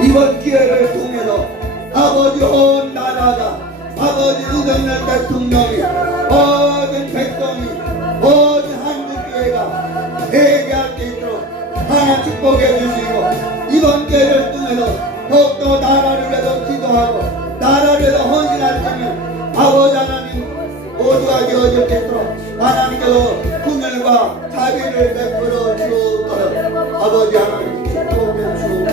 이번 기회를 통해서 아버지 온 나라가 아버지 윤석열 대통령이 모든 백성이 모든 한국교회가 회개할 수 있도록 하나님 축복해 주시고 이번 기회를 통해서 더욱더 나라를 위해서 기도하고 나라를 위해서 헌신할 수 있는 아버지 하나님 모두가 되어질 수 있도록 하나님께서 긍휼과 자비를 베풀어 주옵소서. 아버지 하나님 축복해 주옵소서.